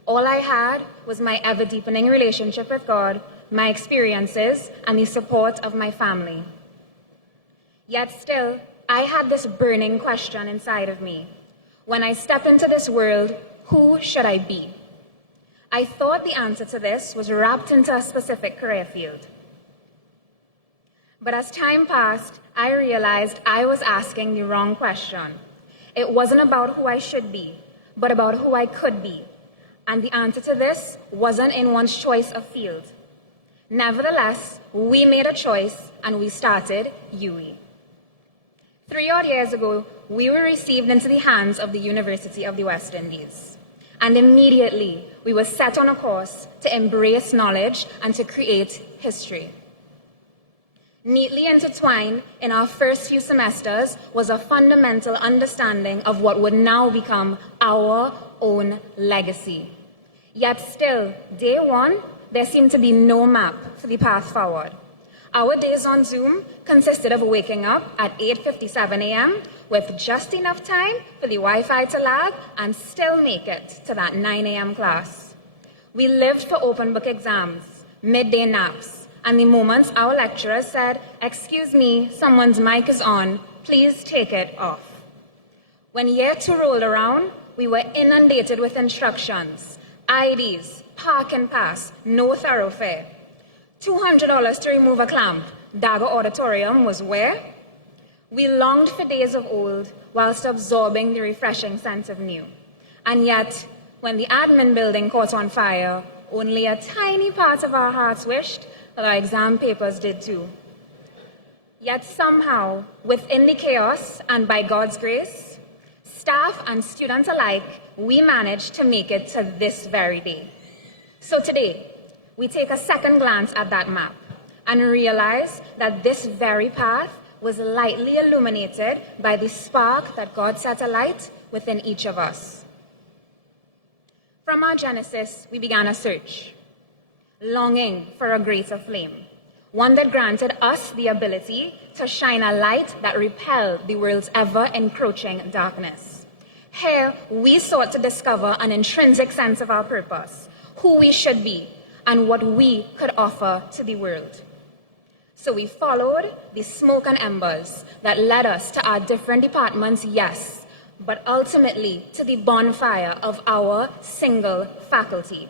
All I had was my ever-deepening relationship with God, my experiences, and the support of my family. Yet still, I had this burning question inside of me. When I step into this world, who should I be? I thought the answer to this was wrapped into a specific career field. But as time passed, I realized I was asking the wrong question. It wasn't about who I should be, but about who I could be. And the answer to this wasn't in one's choice of field. Nevertheless, we made a choice and we started UWI. 3 odd years ago, we were received into the hands of the University of the West Indies. And immediately, we were set on a course to embrace knowledge and to create history. Neatly intertwined in our first few semesters was a fundamental understanding of what would now become our own legacy. Yet still, day one, there seemed to be no map for the path forward. Our days on Zoom consisted of waking up at 8:57 a.m. with just enough time for the Wi-Fi to lag and still make it to that 9 a.m. class. We lived for open book exams, midday naps, and the moments our lecturer said, "Excuse me, someone's mic is on, please take it off." When year 2 rolled around, we were inundated with instructions, IDs, park and pass, no thoroughfare. $200 to remove a clamp. Dagger Auditorium was where? We longed for days of old whilst absorbing the refreshing sense of new. And yet, when the admin building caught on fire, only a tiny part of our hearts wished that our exam papers did too. Yet somehow, within the chaos and by God's grace, staff and students alike, we managed to make it to this very day. So today, we take a second glance at that map and realize that this very path was lightly illuminated by the spark that God set alight within each of us. From our genesis, we began a search, longing for a greater flame, one that granted us the ability to shine a light that repelled the world's ever-encroaching darkness. Here, we sought to discover an intrinsic sense of our purpose, who we should be, and what we could offer to the world. So we followed the smoke and embers that led us to our different departments, yes, but ultimately to the bonfire of our single faculty.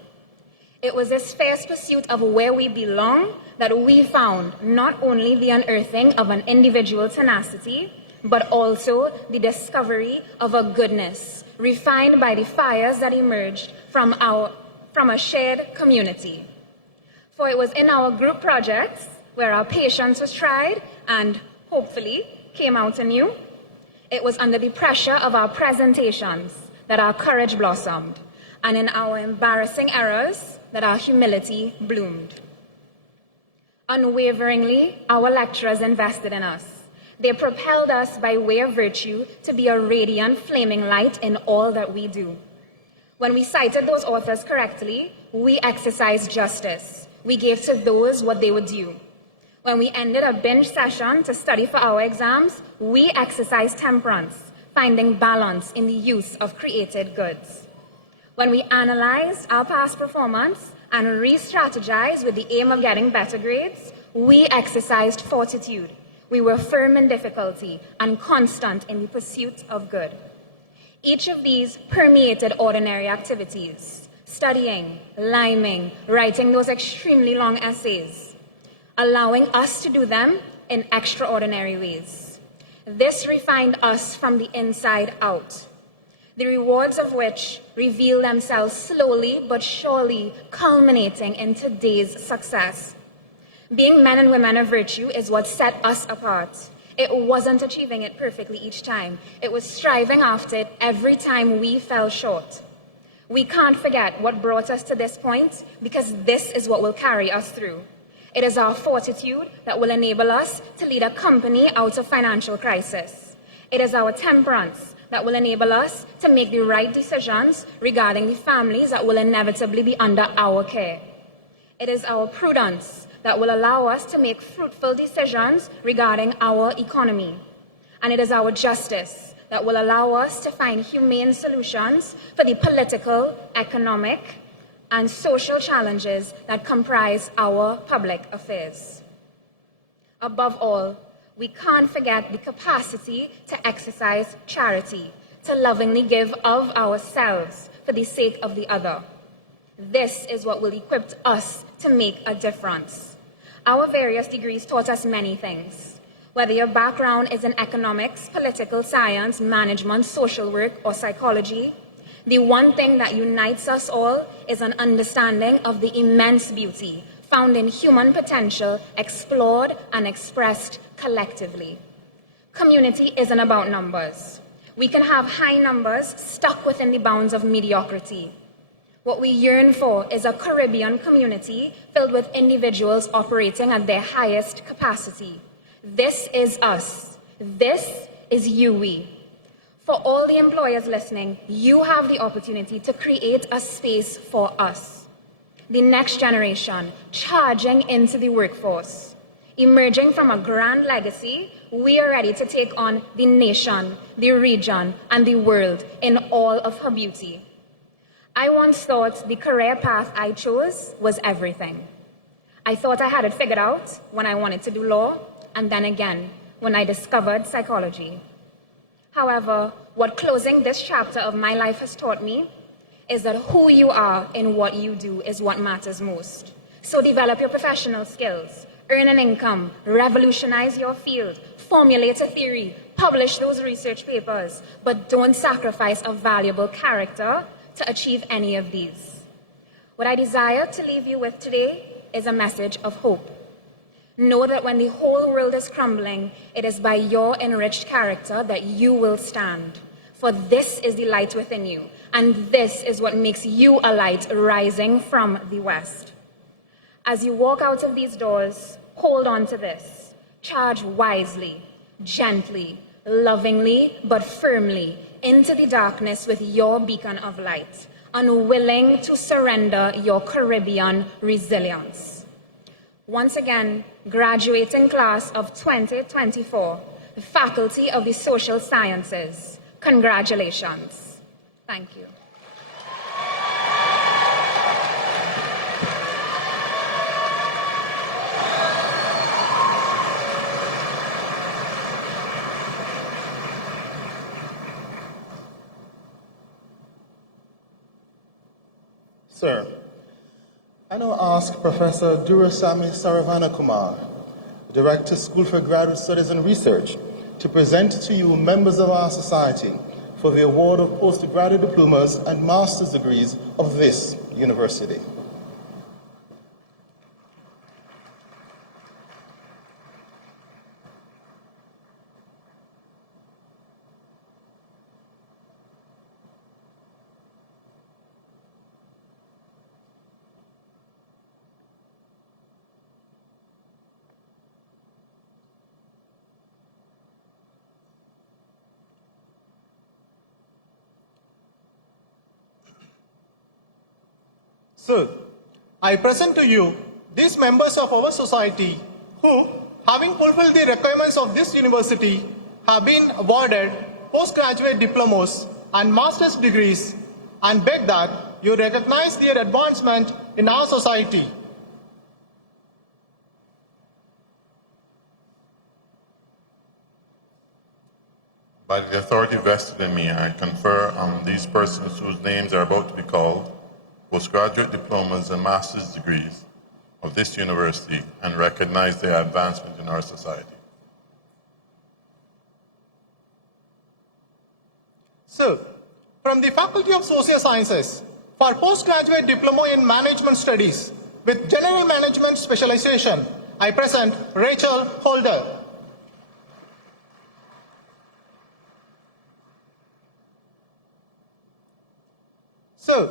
It was this fierce pursuit of where we belong that we found not only the unearthing of an individual tenacity, but also the discovery of a goodness refined by the fires that emerged from a shared community. For it was in our group projects where our patience was tried and hopefully came out anew. It was under the pressure of our presentations that our courage blossomed, and in our embarrassing errors that our humility bloomed. Unwaveringly, our lecturers invested in us. They propelled us by way of virtue to be a radiant, flaming light in all that we do. When we cited those authors correctly, we exercised justice. We gave to those what they were due. When we ended a binge session to study for our exams, we exercised temperance, finding balance in the use of created goods. When we analyzed our past performance and re-strategized with the aim of getting better grades, we exercised fortitude. We were firm in difficulty and constant in the pursuit of good. Each of these permeated ordinary activities, studying, liming, writing those extremely long essays, allowing us to do them in extraordinary ways. This refined us from the inside out, the rewards of which reveal themselves slowly but surely, culminating in today's success. Being men and women of virtue is what set us apart. It wasn't achieving it perfectly each time. It was striving after it every time we fell short. We can't forget what brought us to this point, because this is what will carry us through. It is our fortitude that will enable us to lead a company out of financial crisis. It is our temperance that will enable us to make the right decisions regarding the families that will inevitably be under our care. It is our prudence that will allow us to make fruitful decisions regarding our economy. And it is our justice that will allow us to find humane solutions for the political, economic, and social challenges that comprise our public affairs. Above all, we can't forget the capacity to exercise charity, to lovingly give of ourselves for the sake of the other. This is what will equip us to make a difference. Our various degrees taught us many things. Whether your background is in economics, political science, management, social work, or psychology, the one thing that unites us all is an understanding of the immense beauty found in human potential explored and expressed collectively. Community isn't about numbers. We can have high numbers stuck within the bounds of mediocrity. What we yearn for is a Caribbean community filled with individuals operating at their highest capacity. This is us. This is UWI. For all the employers listening, you have the opportunity to create a space for us. The next generation charging into the workforce. Emerging from a grand legacy, we are ready to take on the nation, the region, and the world in all of her beauty. I once thought the career path I chose was everything. I thought I had it figured out when I wanted to do law, and then again when I discovered psychology. However, what closing this chapter of my life has taught me is that who you are in what you do is what matters most. So develop your professional skills, earn an income, revolutionize your field, formulate a theory, publish those research papers, but don't sacrifice a valuable character to achieve any of these. What I desire to leave you with today is a message of hope. Know that when the whole world is crumbling, it is by your enriched character that you will stand. For this is the light within you, and this is what makes you a light rising from the west. As you walk out of these doors, hold on to this. Charge wisely, gently, lovingly, but firmly into the darkness with your beacon of light, unwilling to surrender your Caribbean resilience. Once again, graduating class of 2024, the Faculty of the Social Sciences, congratulations. Thank you. Sir, I now ask Professor Durasamy Saravanakumar, Director, School for Graduate Studies and Research, to present to you members of our society for the award of postgraduate diplomas and master's degrees of this university. Sir, I present to you these members of our society who, having fulfilled the requirements of this university, have been awarded postgraduate diplomas and master's degrees, and beg that you recognize their advancement in our society. By the authority vested in me, I confer on these persons whose names are about to be called postgraduate diplomas and master's degrees of this university and recognize their advancement in our society. Sir, from the Faculty of Social Sciences, for postgraduate diploma in management studies with general management specialization, I present Rachel Holder. Sir,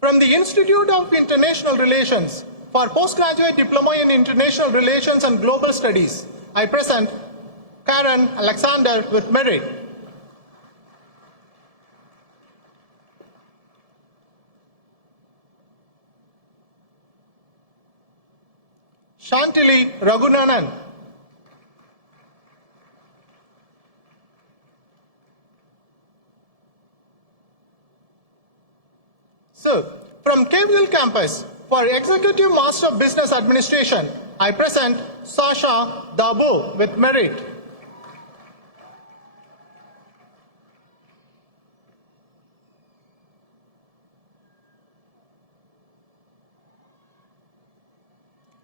from the Institute of International Relations, for postgraduate diploma in international relations and global studies, I present Karen Alexander with merit. Shantili Raghunanan. Sir, from KVL campus, for Executive Master of Business Administration, I present Sasha Dabo with merit.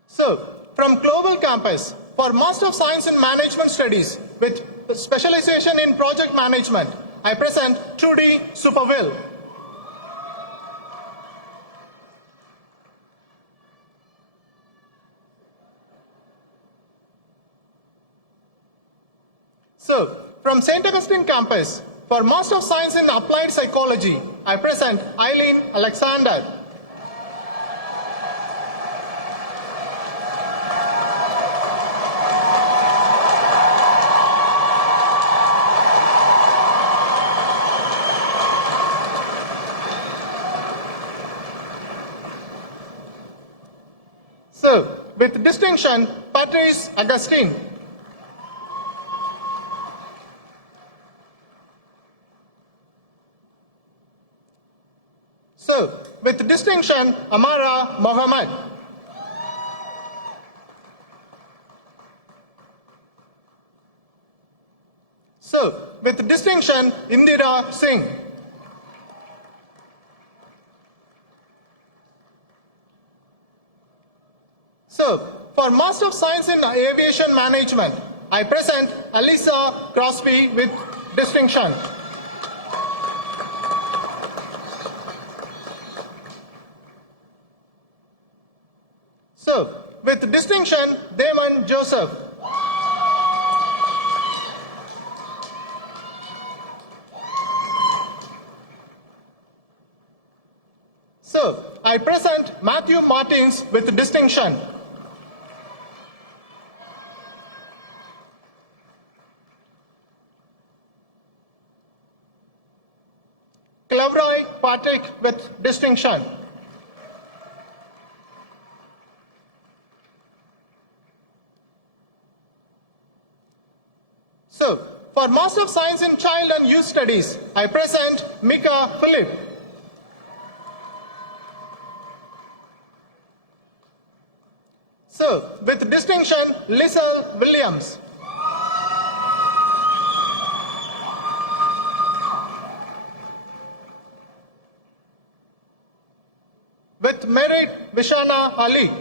Sir, from Global Campus, for Master of Science in Management Studies with specialization in project management, I present Trudy Superville. So, from St. Augustine campus, for Master of Science in Applied Psychology, I present Eileen Alexander. So, with distinction, Patrice Augustine. So, with distinction, Amara Mohammed. So, with distinction, Indira Singh. So, for Master of Science in Aviation Management, I present Alisa Crosby with distinction. So, with distinction, Damon Joseph. Sir, I present Matthew Martins with distinction. Cleveroy Patrick with distinction. So, for Master of Science in Child and Youth Studies, I present Mika Philip. So, with distinction, Lizelle Williams. With merit, Vishana Ali.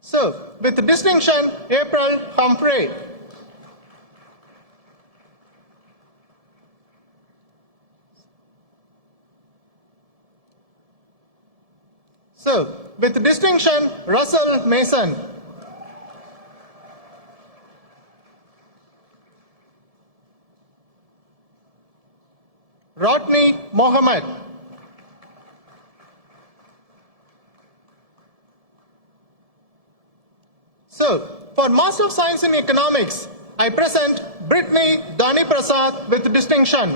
So, with distinction, April Humphrey. So, with distinction, Russell Mason. Rodney Mohammed. So, for Master of Science in Economics, I present Brittany Dani Prasad with distinction.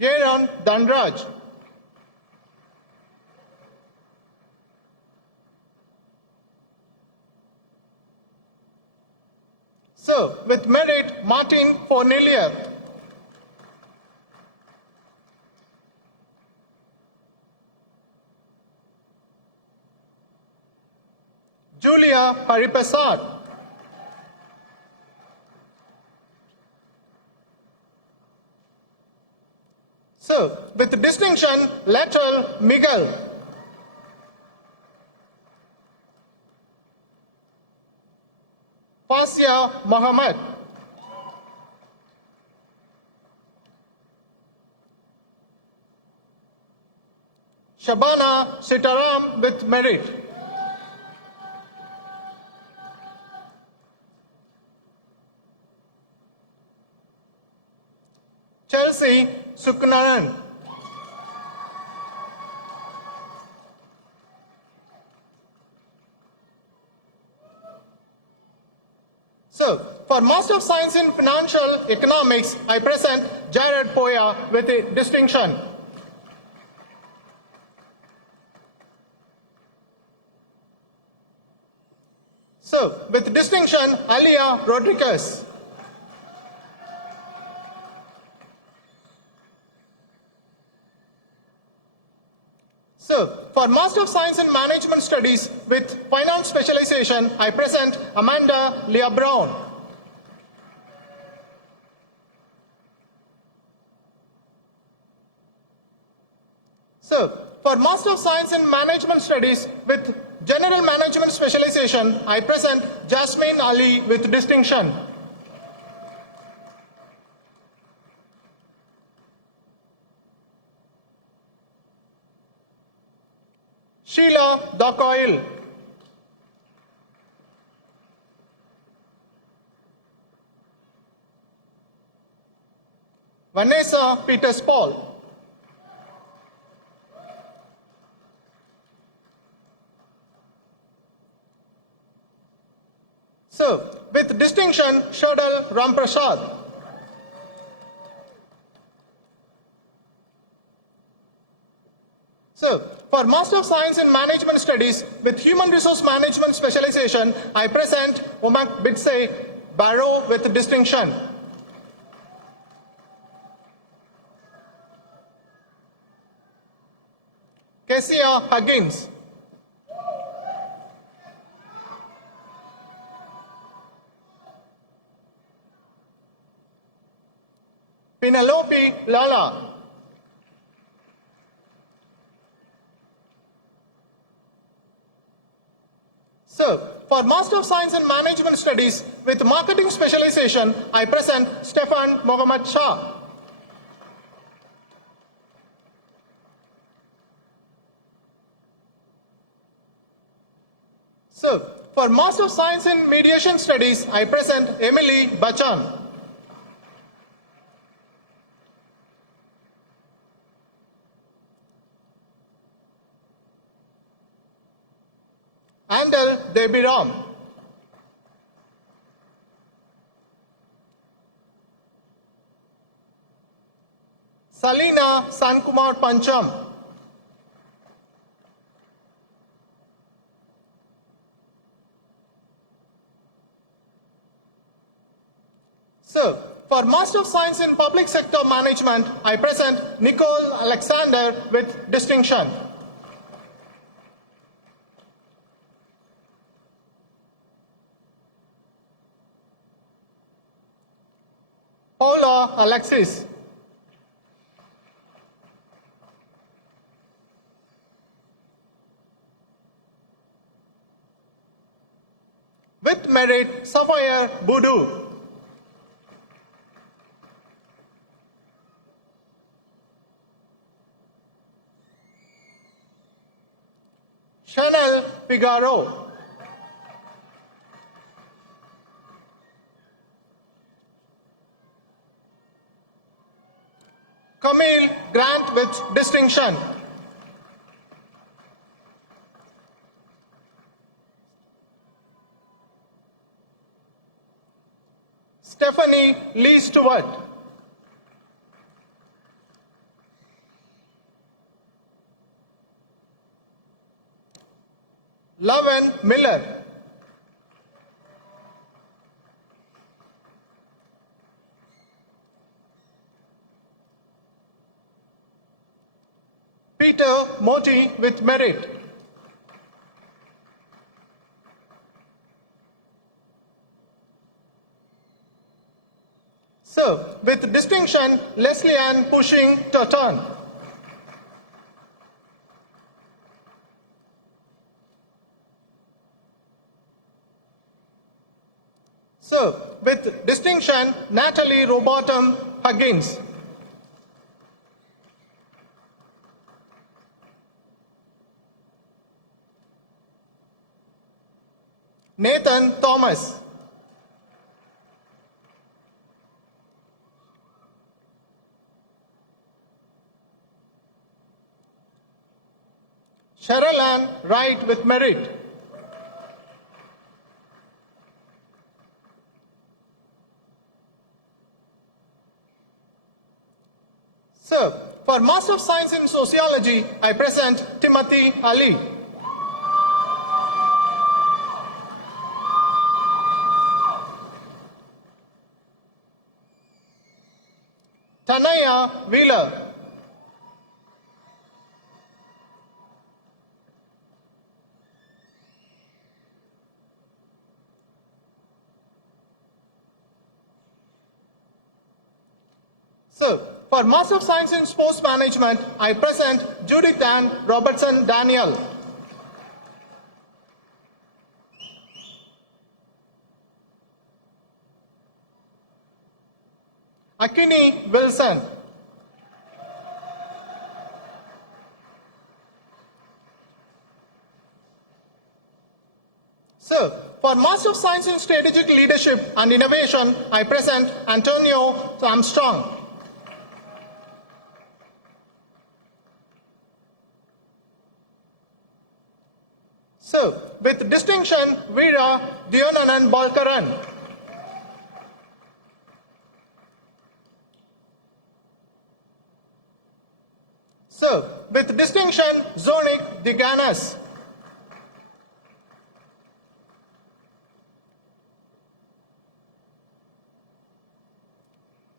Aaron Danraj. So, with merit, Martin Fornelier. Julia Hariprasad. So, with distinction, lateral Miguel. Fasia Mohammed. Shabana Sitaram with merit. Chelsea Suknaran. So, for Master of Science in Financial Economics, I present Jared Poya with a distinction. So, with distinction, Alia Rodriguez. So, for Master of Science in Management Studies with Finance Specialization, I present Amanda Leah Brown. So, for Master of Science in Management Studies with General Management Specialization, I present Jasmine Ali with distinction. Sheila Docoil. Vanessa Peters Paul. So, with distinction, Shodal Ramprasad. So, for Master of Science in Management Studies with Human Resource Management Specialization, I present Umak Bidse Barrow with distinction. Kessia Huggins. Penelope Lala. So, for Master of Science in Management Studies with Marketing Specialization, I present Stefan Mohammad Shah. So, for Master of Science in Mediation Studies, I present Emily Bachchan. Andal Debiram. Salina Sankumar Pancham. So, for Master of Science in Public Sector Management, I present Nicole Alexander with distinction. Paula Alexis. With merit, Sapphire Boudou. Chanel Figaro. Camille Grant with distinction. Stephanie Lee Stewart. Loven Miller. Peter Moti with merit. So, with distinction, Leslie Ann Pushing Turton. So, with distinction, Natalie Robotham Huggins. Nathan Thomas. Cheryl Ann Wright with merit. So, for Master of Science in Sociology, I present Timothy Ali. Tanaya Wheeler. So, for Master of Science in Sports Management, I present Judith Ann Robertson Daniel. Akini Wilson. So, for Master of Science in Strategic Leadership and Innovation, I present Antonio Armstrong. So, with distinction, Veera Dionanan Balkaran. So, with distinction, Zonik Diganas.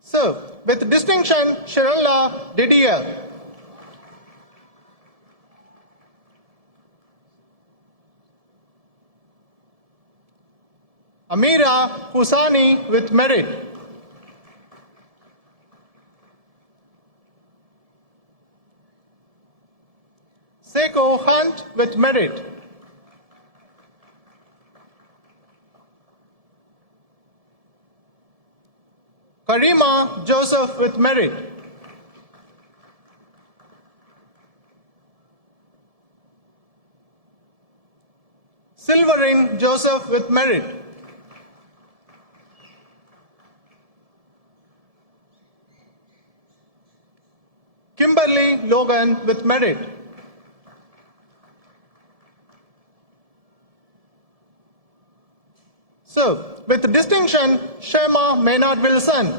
So, with distinction, Shirella Didier. Amira Husani with merit. Seiko Hunt with merit. Karima Joseph with merit. Silverin Joseph with merit. Kimberly Logan with merit. So, with distinction, Shema Maynard Wilson.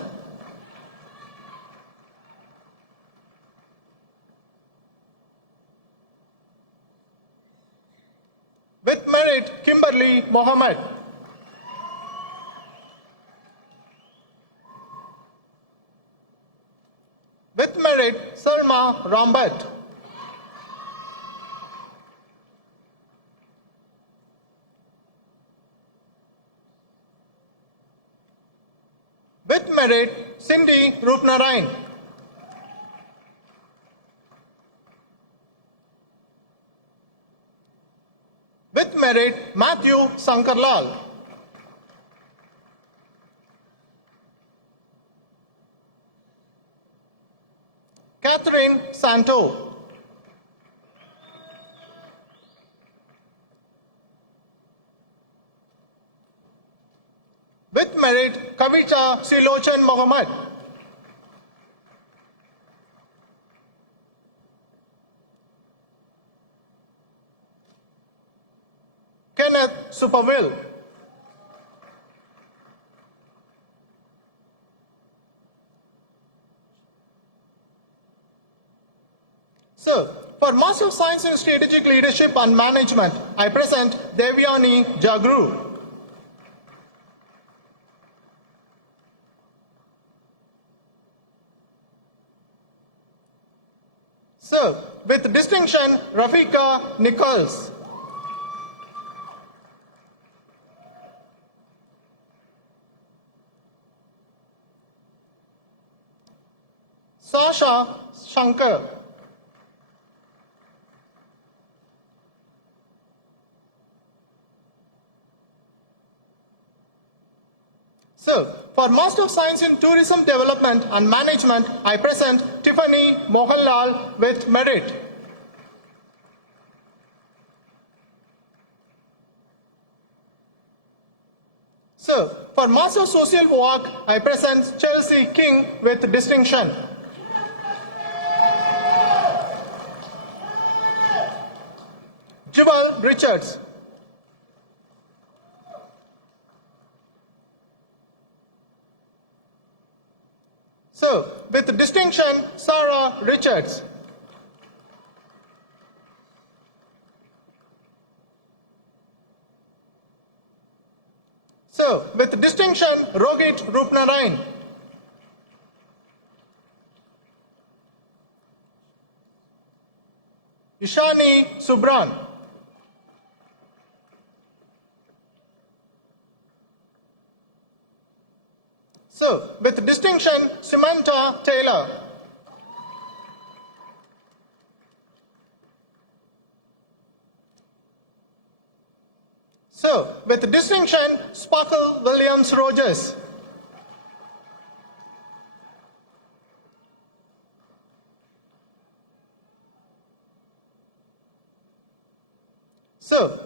With merit, Kimberly Mohammed. With merit, Salma Rambat. With merit, Cindy Rupnarain. With merit, Matthew Sankarlal. Catherine Santo. With merit, Kavita Silochan Mohammed. Kenneth Superville. So, for Master of Science in Strategic Leadership and Management, I present Devyani Jagru. So, with distinction, Rafika Nichols. Sasha Shankar. So, for Master of Science in Tourism Development and Management, I present Tiffany Mohanlal with merit. So, for Master of Social Work, I present Chelsea King with distinction. Jewel Richards. So, with distinction, Sarah Richards. So, with distinction, Rohit Rupnarain. Ishani Subran. So, with distinction, Samantha Taylor. So, with distinction, Sparkle Williams Rogers. So,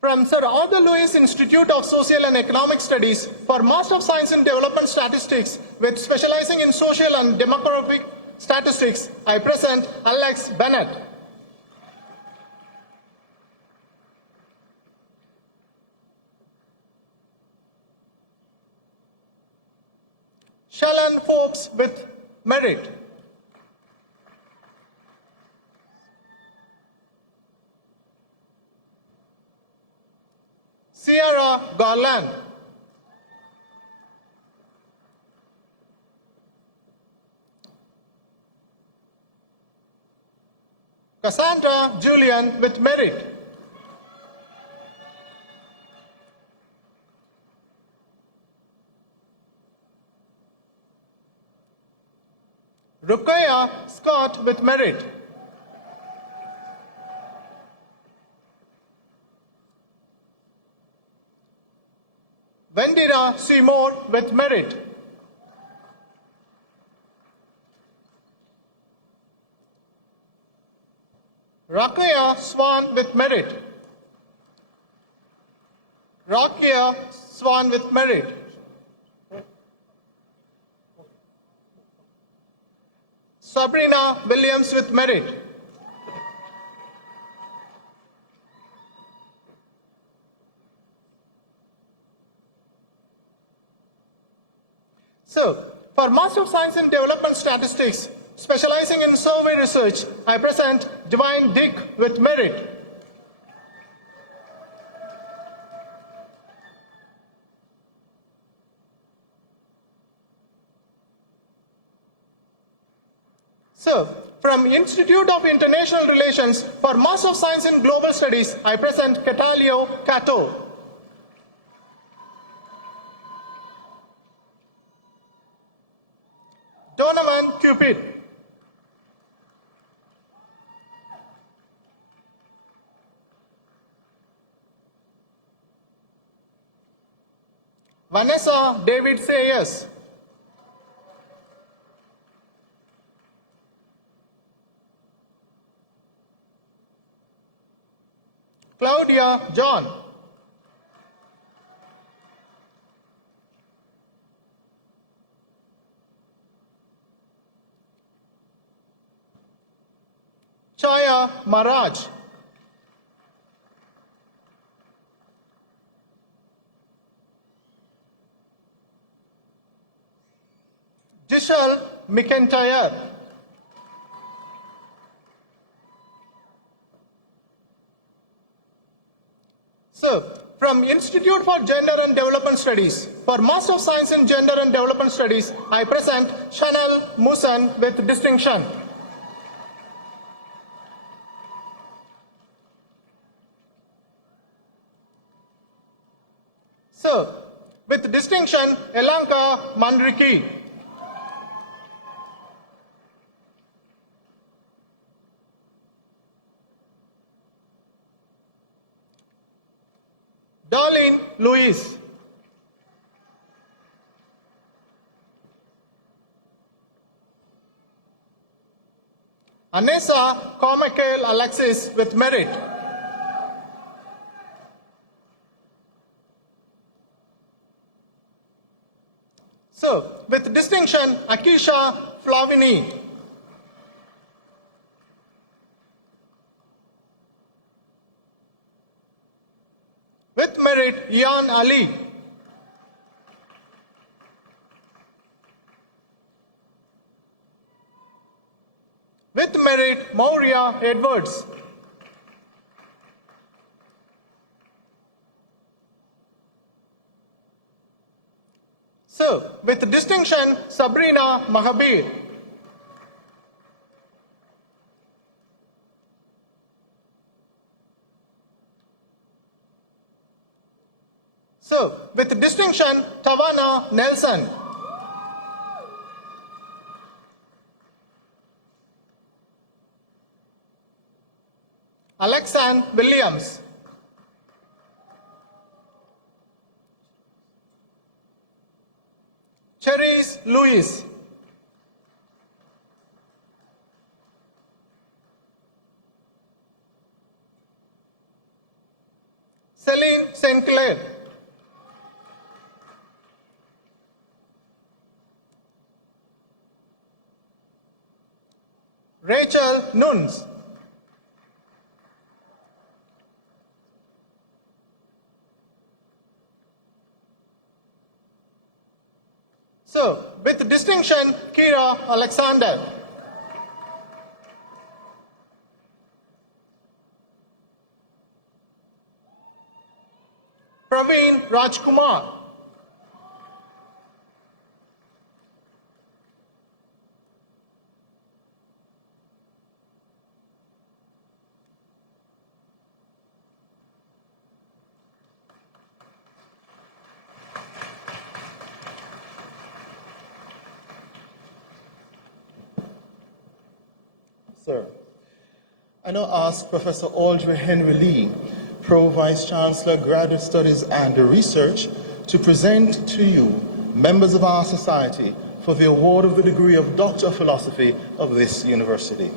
from Sir Arthur Lewis Institute of Social and Economic Studies for Master of Science in Development Statistics with specializing in social and demographic statistics, I present Alex Bennett. Shalon Forbes with merit. Sierra Garland. Cassandra Julian with merit. Ruqayya Scott with merit. Vendira Seymour with merit. Rakaya Swan with merit. Rakia Swan with merit. Sabrina Williams with merit. So, for Master of Science in Development Statistics, specializing in survey research, I present Divine Dick with merit. So, from Institute of International Relations, for Master of Science in Global Studies, I present Catalio Cato. Donovan Cupid. Vanessa David Sayers. Claudia John. Chaya Maharaj. Giselle McIntyre. So, from Institute for Gender and Development Studies, for Master of Science in Gender and Development Studies, I present Chanel Musan with distinction. So, with distinction, Elanka Mandriki. Darlene Louise. Anessa Carmichael Alexis with merit. So, with distinction, Akisha Flavini. With merit, Ian Ali. With merit, Maurya Edwards. So, with distinction, Sabrina Mahabir. So, with distinction, Tawana Nelson. Alexan Williams. Cherise Lewis. Celine St. Clair. Rachel Nunes. So, with distinction, Kira Alexander. Praveen Rajkumar. Sir, I now ask Professor Audrey Henry Lee, Pro Vice Chancellor, Graduate Studies and Research, to present to you members of our society for the award of the degree of Doctor of Philosophy of this university.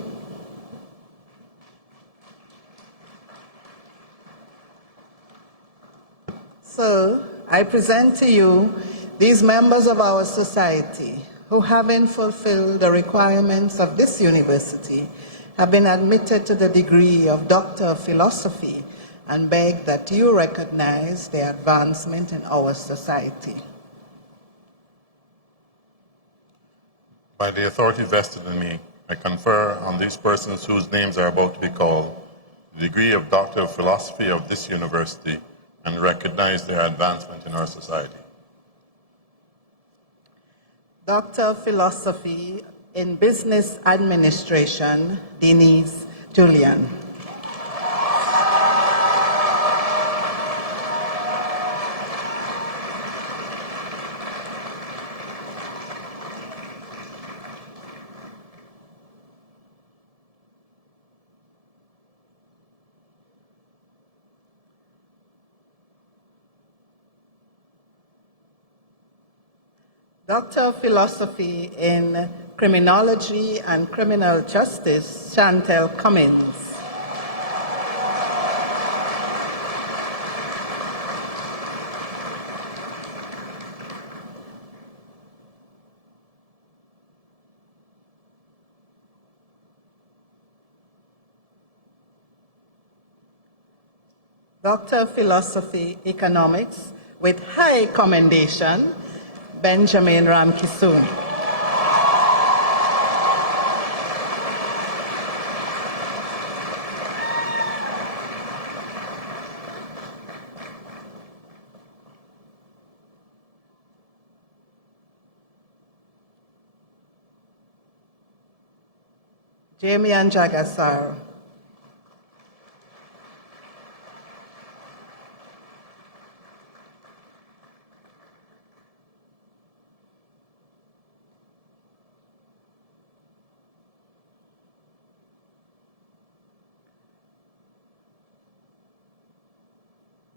So, I present to you these members of our society who, having fulfilled the requirements of this university, have been admitted to the degree of Doctor of Philosophy and beg that you recognize their advancement in our society. By the authority vested in me, I confer on these persons whose names are about to be called the degree of Doctor of Philosophy of this university and recognize their advancement in our society. Doctor of Philosophy in Business Administration, Denise Julian. Doctor of Philosophy in Criminology and Criminal Justice, Chantel Cummins. Doctor of Philosophy, Economics, with high commendation, Benjamin Ramkisoon. Jamie Anjagasar.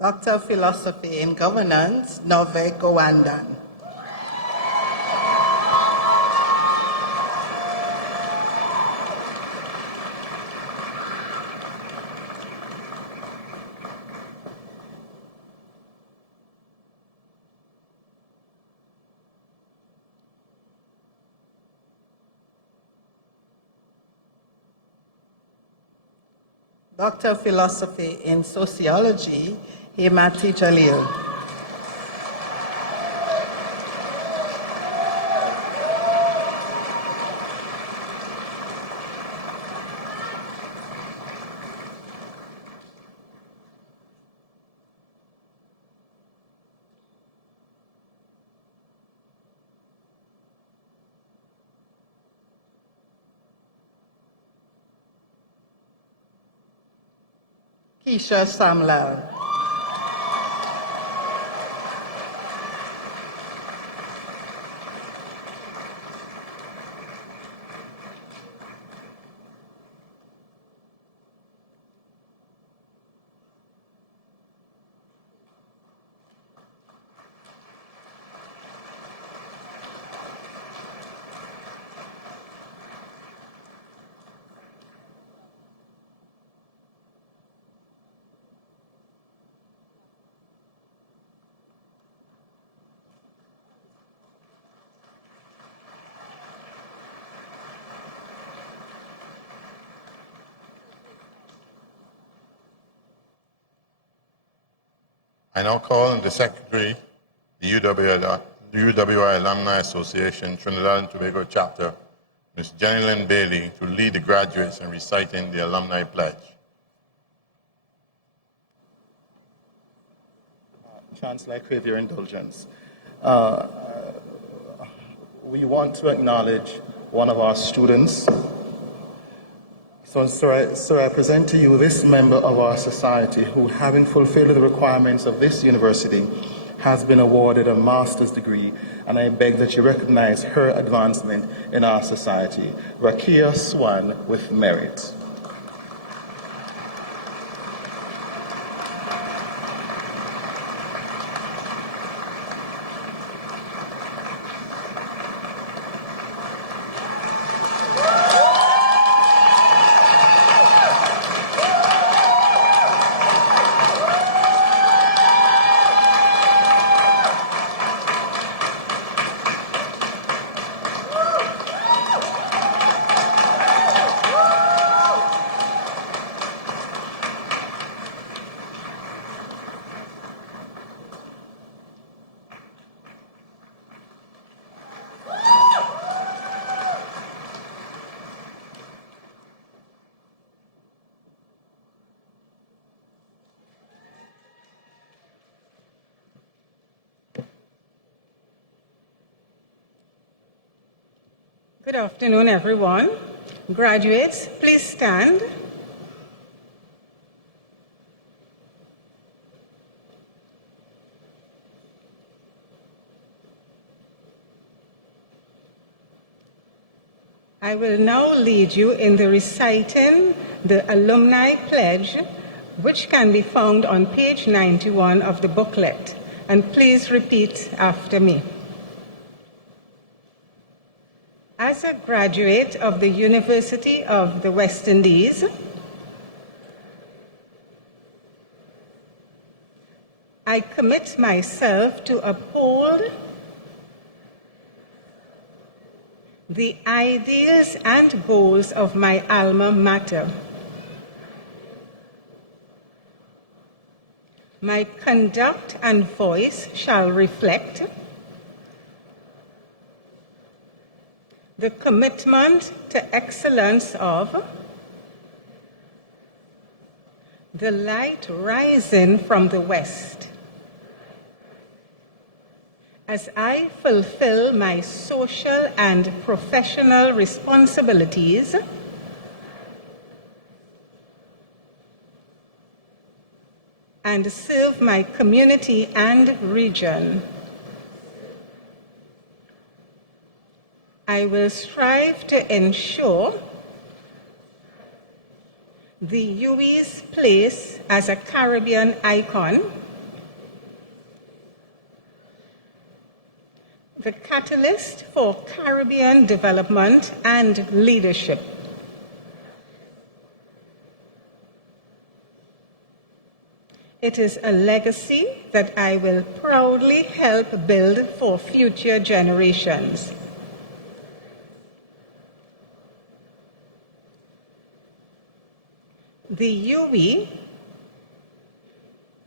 Doctor of Philosophy in Governance, Nove Gowandan. Doctor of Philosophy in Sociology, Himati Jalil. Keisha Samlal. I now call on the Secretary, the UWI Alumni Association, Trinidad and Tobago Chapter, Ms. Jenny Lynn Bailey, to lead the graduates in reciting the Alumni Pledge. Chancellor, with your indulgence, we want to acknowledge one of our students. So I present to you this member of our society who, having fulfilled the requirements of this university, has been awarded a master's degree, and I beg that you recognize her advancement in our society. Rakia Swan with merit. Good afternoon, everyone. Graduates, please stand. I will now lead you in the reciting the Alumni Pledge, which can be found on page 91 of the booklet. And please repeat after me. As a graduate of the University of the West Indies, I commit myself to uphold the ideals and goals of my alma mater. My conduct and voice shall reflect the commitment to excellence of the light rising from the west. As I fulfill my social and professional responsibilities, and serve my community and region, I will strive to ensure the UWI's place as a Caribbean icon, the catalyst for Caribbean development and leadership. It is a legacy that I will proudly help build for future generations. The UWI,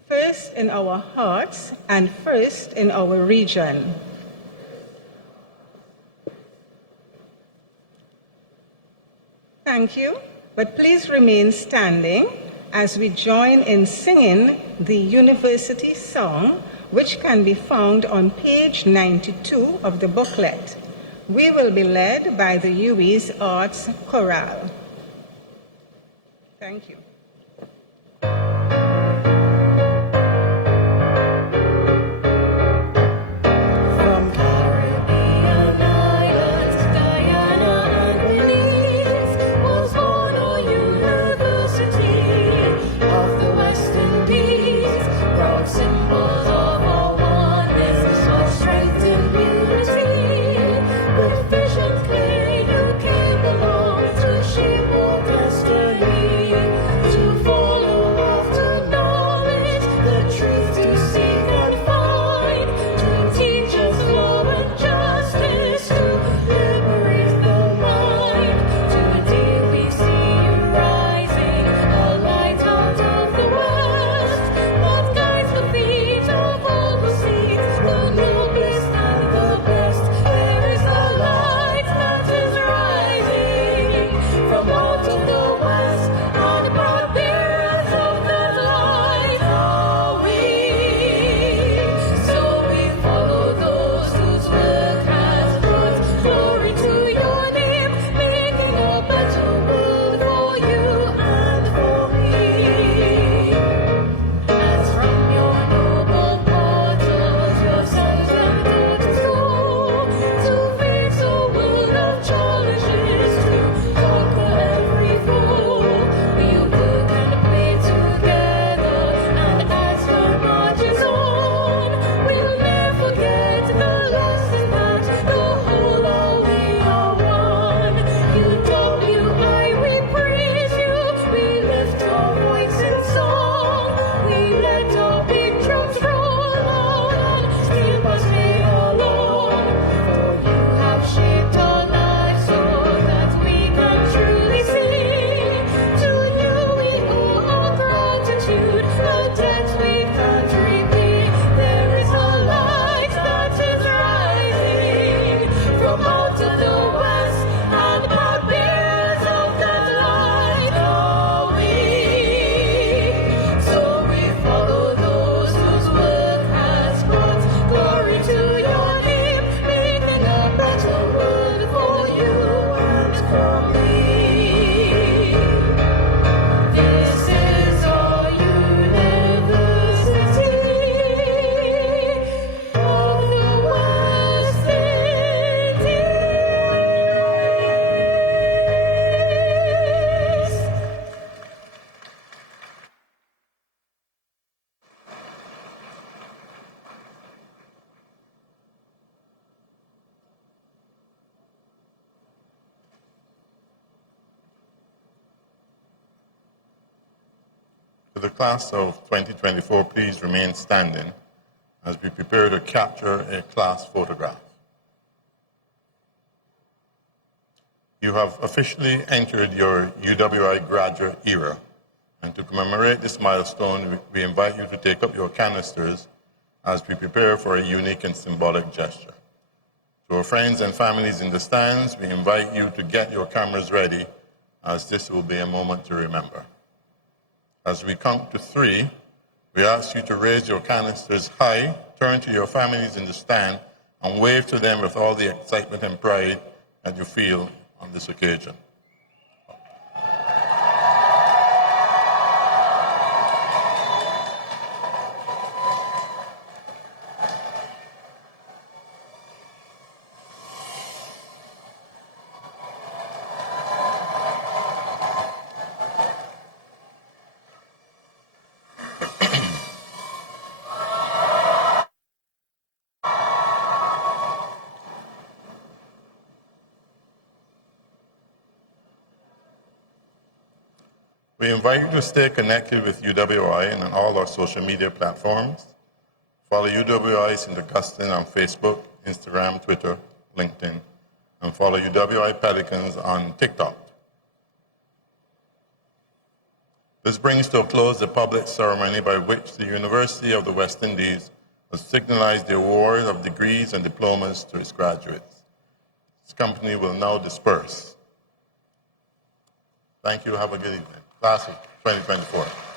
first in our hearts and first in our region. Thank you, but please remain standing as we join in singing the university song, which can be found on page 92 of the booklet. We will be led by the UWI's Arts Chorale. Thank you. Vision clear, you came along to shape our destiny. Will the class of 2024 please remain standing as we prepare to capture a class photograph? You have officially entered your UWI graduate era, and to commemorate this milestone, we invite you to take up your canisters as we prepare for a unique and symbolic gesture. To our friends and families in the stands, we invite you to get your cameras ready, as this will be a moment to remember. As we count to 3, we ask you to raise your canisters high, turn to your families in the stand, and wave to them with all the excitement and pride that you feel on this occasion. We invite you to stay connected with UWI and on all our social media platforms. Follow UWI St. Augustine on Facebook, Instagram, Twitter, LinkedIn, and follow UWI Pelicans on TikTok. This brings to a close the public ceremony by which the University of the West Indies has signalized the award of degrees and diplomas to its graduates. This company will now disperse. Thank you. Have a good evening. Class of 2024.